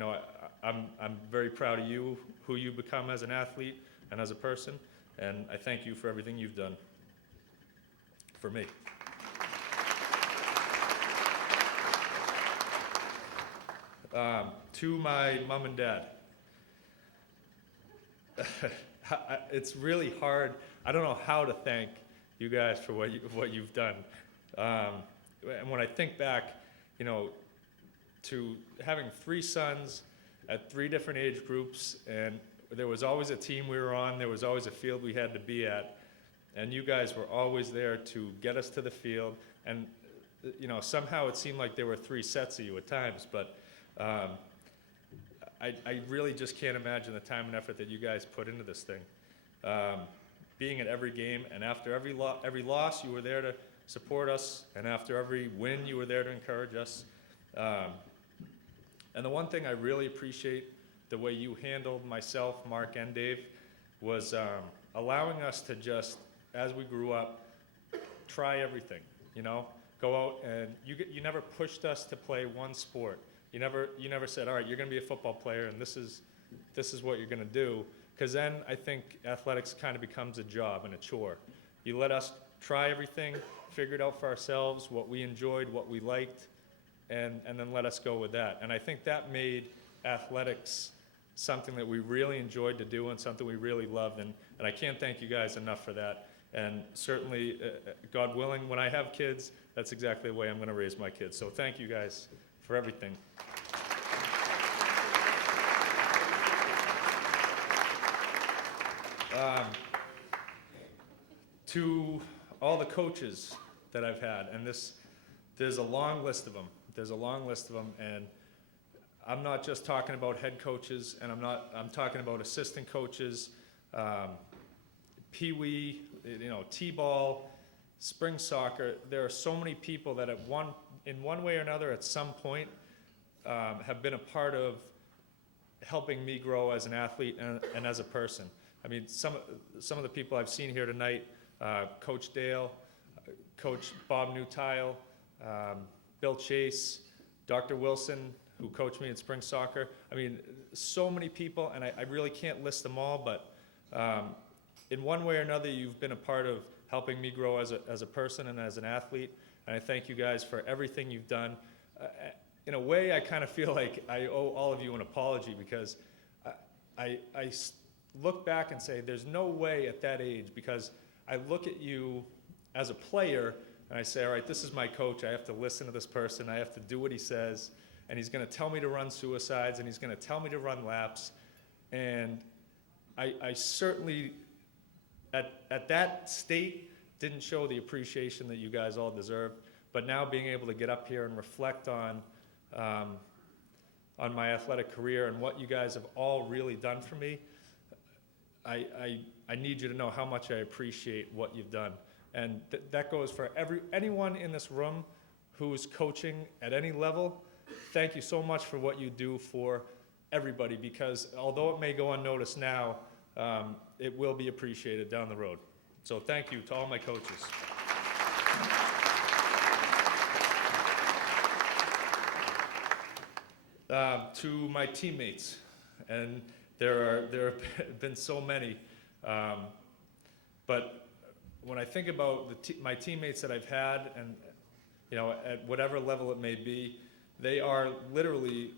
I'm very proud of you, who you become as an athlete and as a person, and I thank you for everything you've done for me. To my mom and dad, it's really hard. I don't know how to thank you guys for what you've done. And when I think back, to having 3 sons at 3 different age groups, and there was always a team we were on, there was always a field we had to be at, and you guys were always there to get us to the field. And somehow it seemed like there were 3 sets of you at times, but I really just can't imagine the time and effort that you guys put into this thing. Being at every game, and after every loss, you were there to support us, and after every win, you were there to encourage us. And the one thing I really appreciate the way you handled myself, Mark, and Dave was allowing us to just, as we grew up, try everything, go out, and you never pushed us to play one sport. You never said, all right, you're going to be a football player, and this is what you're going to do, because then I think athletics kind of becomes a job and a chore. You let us try everything, figure it out for ourselves, what we enjoyed, what we liked, and then let us go with that. And I think that made athletics something that we really enjoyed to do and something we really loved, and I can't thank you guys enough for that. And certainly, God willing, when I have kids, that's exactly the way I'm going to raise my kids. So thank you guys for everything. To all the coaches that I've had, and there's a long list of them. There's a long list of them, and I'm not just talking about head coaches, and I'm talking about assistant coaches, pee-wee, t-ball, spring soccer. There are so many people that in one way or another at some point have been a part of helping me grow as an athlete and as a person. I mean, some of the people I've seen here tonight, Coach Dale, Coach Bob Newtile, Bill Chase, Dr. Wilson, who coached me in spring soccer. I mean, so many people, and I really can't list them all, but in one way or another, you've been a part of helping me grow as a person and as an athlete, and I thank you guys for everything you've done. In a way, I kind of feel like I owe all of you an apology, because I look back and say, there's no way at that age, because I look at you as a player and I say, all right, this is my coach. I have to listen to this person. I have to do what he says. And he's going to tell me to run suicides, and he's going to tell me to run laps. And I certainly, at that state, didn't show the appreciation that you guys all deserve. But now being able to get up here and reflect on my athletic career and what you guys have all really done for me, I need you to know how much I appreciate what you've done. And that goes for anyone in this room who's coaching at any level. Thank you so much for what you do for everybody, because although it may go unnoticed now, it will be appreciated down the road. So thank you to all my coaches. To my teammates, and there have been so many, but when I think about my teammates that I've had, and at whatever level it may be, they are literally,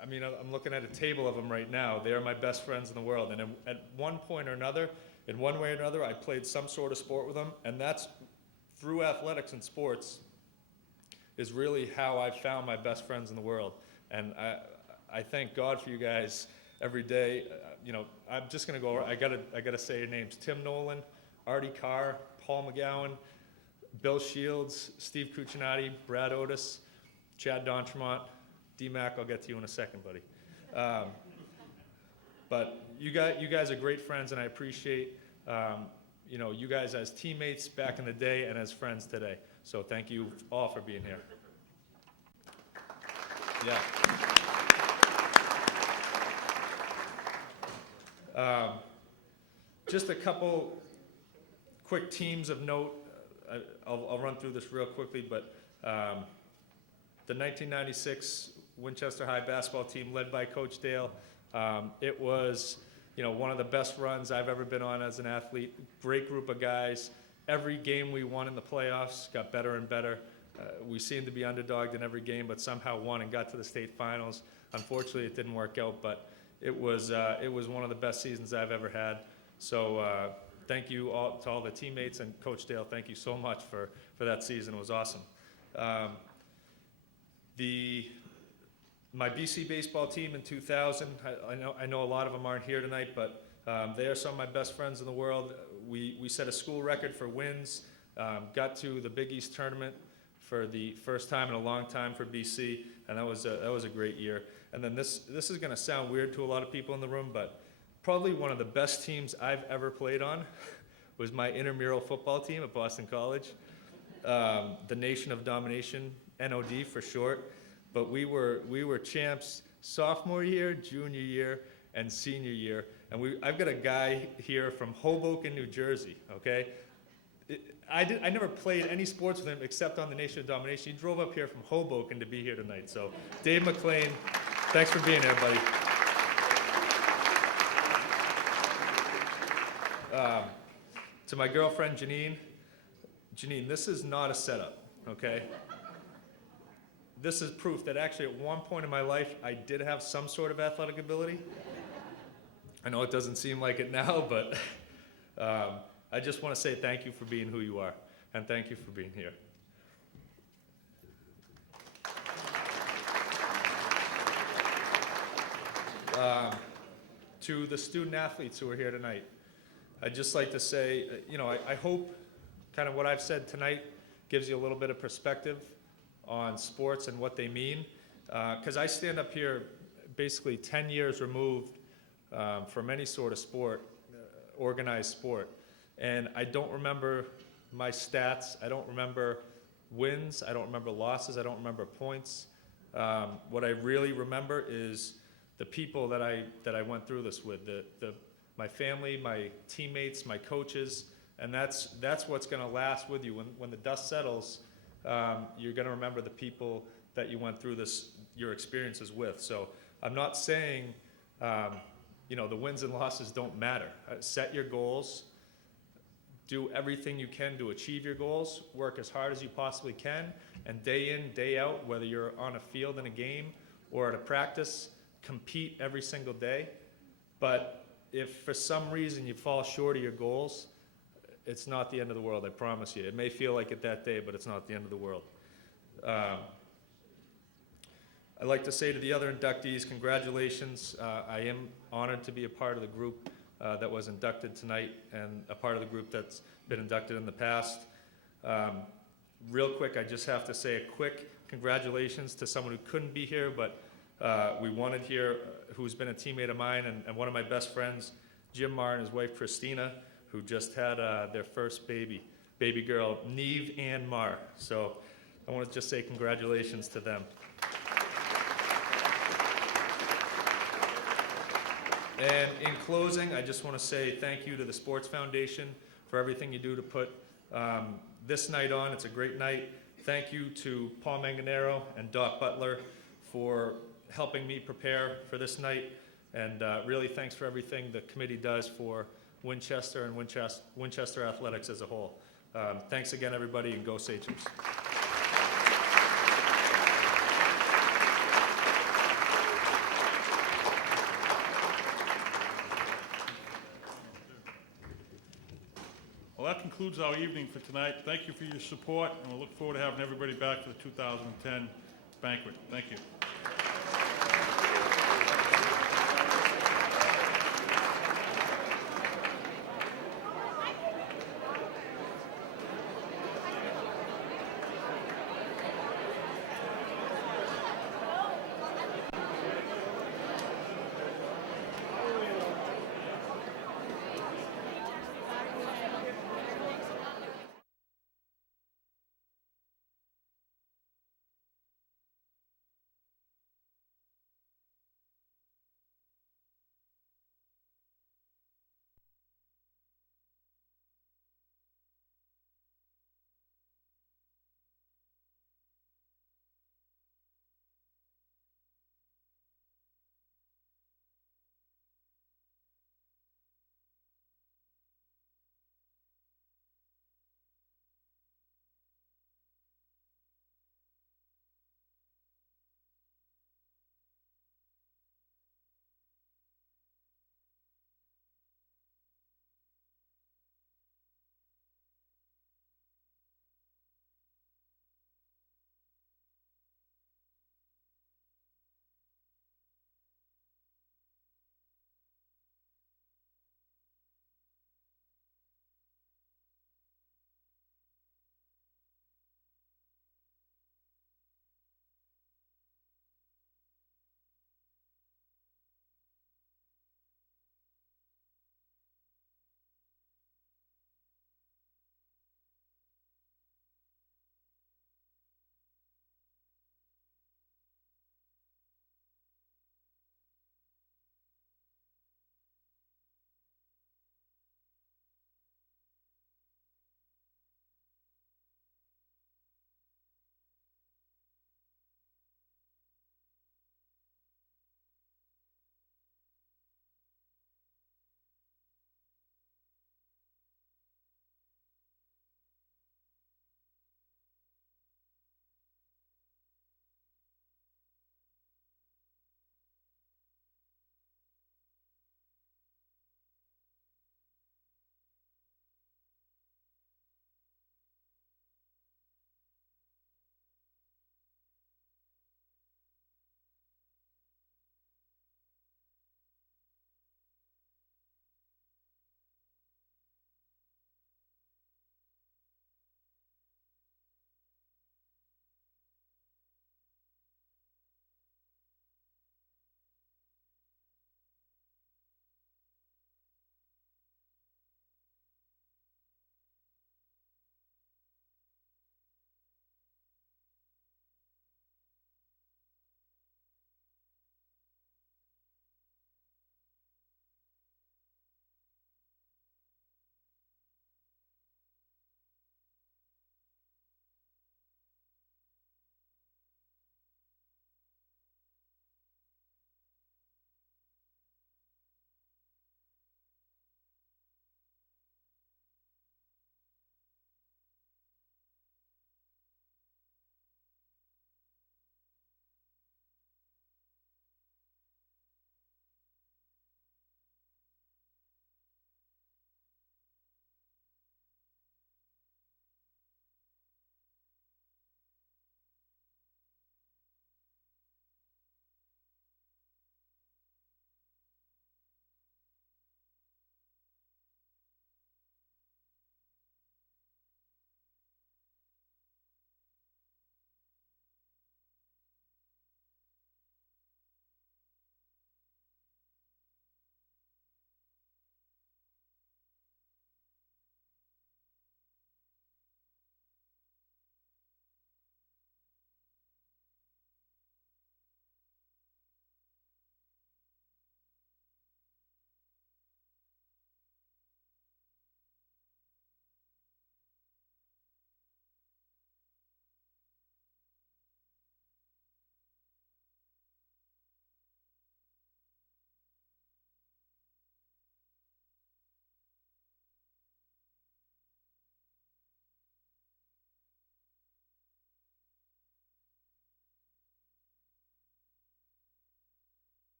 I mean, I'm looking at a table of them right now. They are my best friends in the world, and at one point or another, in one way or another, I played some sort of sport with them, and that's through athletics and sports is really how I've found my best friends in the world. And I thank God for you guys every day. I'm just gonna go. I gotta say your names: Tim Nolan, Artie Carr, Paul McGowan, Bill Shields, Steve Cuccinati, Brad Otis, Chad Dontremont, D-Mac. I'll get to you in a second, buddy. But you guys are great friends, and I appreciate you guys as teammates back in the day and as friends today. So thank you all for being here. Yeah. Just a couple quick teams of note. I'll run through this real quickly, but the 1996 Winchester High basketball team led by Coach Dale, it was one of the best runs I've ever been on as an athlete. Great group of guys. Every game we won in the playoffs got better and better. We seemed to be underdogged in every game, but somehow won and got to the state finals. Unfortunately, it didn't work out, but it was one of the best seasons I've ever had. So thank you all to all the teammates, and Coach Dale, thank you so much for that season. It was awesome. My BC baseball team in 2000, I know a lot of them aren't here tonight, but they are some of my best friends in the world. We set a school record for wins, got to the Big East tournament for the first time in a long time for BC, and that was a great year. And then this is going to sound weird to a lot of people in the room, but probably one of the best teams I've ever played on was my intramural football team at Boston College, the Nation of Domination, NOD for short. But we were champs sophomore year, junior year, and senior year. And I've got a guy here from Hoboken, New Jersey. Okay. I never played any sports with him except on the Nation of Domination. He drove up here from Hoboken to be here tonight. So, Dave McLean, thanks for being here, buddy. To my girlfriend, Janine, this is not a setup, okay? This is proof that actually at one point in my life, I did have some sort of athletic ability. I know it doesn't seem like it now, but I just want to say thank you for being who you are, and thank you for being here. to the student athletes who are here tonight, I'd just like to say, I hope kind of what I've said tonight gives you a little bit of perspective on sports and what they mean. Because I stand up here basically 10 years removed from any sort of sport, organized sport. And I don't remember my stats. I don't remember wins. I don't remember losses. I don't remember points. What I really remember is the people that I went through this with, my family, my teammates, my coaches, and that's what's going to last with you. When the dust settles, you're going to remember the people that you went through your experiences with. So I'm not saying, the wins and losses don't matter. Set your goals. Do everything you can to achieve your goals. Work as hard as you possibly can. And day in, day out, whether you're on a field in a game or at a practice, compete every single day. But if for some reason you fall short of your goals, it's not the end of the world, I promise you. It may feel like it that day, but it's not the end of the world. I'd like to say to the other inductees, congratulations. I am honored to be a part of the group that was inducted tonight and a part of the group that's been inducted in the past. Real quick, I just have to say a quick congratulations to someone who couldn't be here, but we wanted here, who's been a teammate of mine and one of my best friends, Jim Marr and his wife Christina, who just had their first baby girl, Neve Ann Marr. So I want to just say congratulations to them. And in closing, I just want to say thank you to the Sports Foundation for everything you do to put this night on. It's a great night. Thank you to Paul Manganaro and Doc Butler for helping me prepare for this night. And really thanks for everything the committee does for Winchester and Winchester athletics as a whole. Thanks again, everybody, and go Sachems. Well, that concludes our evening for tonight. Thank you for your support, and we'll look forward to having everybody back for the 2010 banquet. Thank you.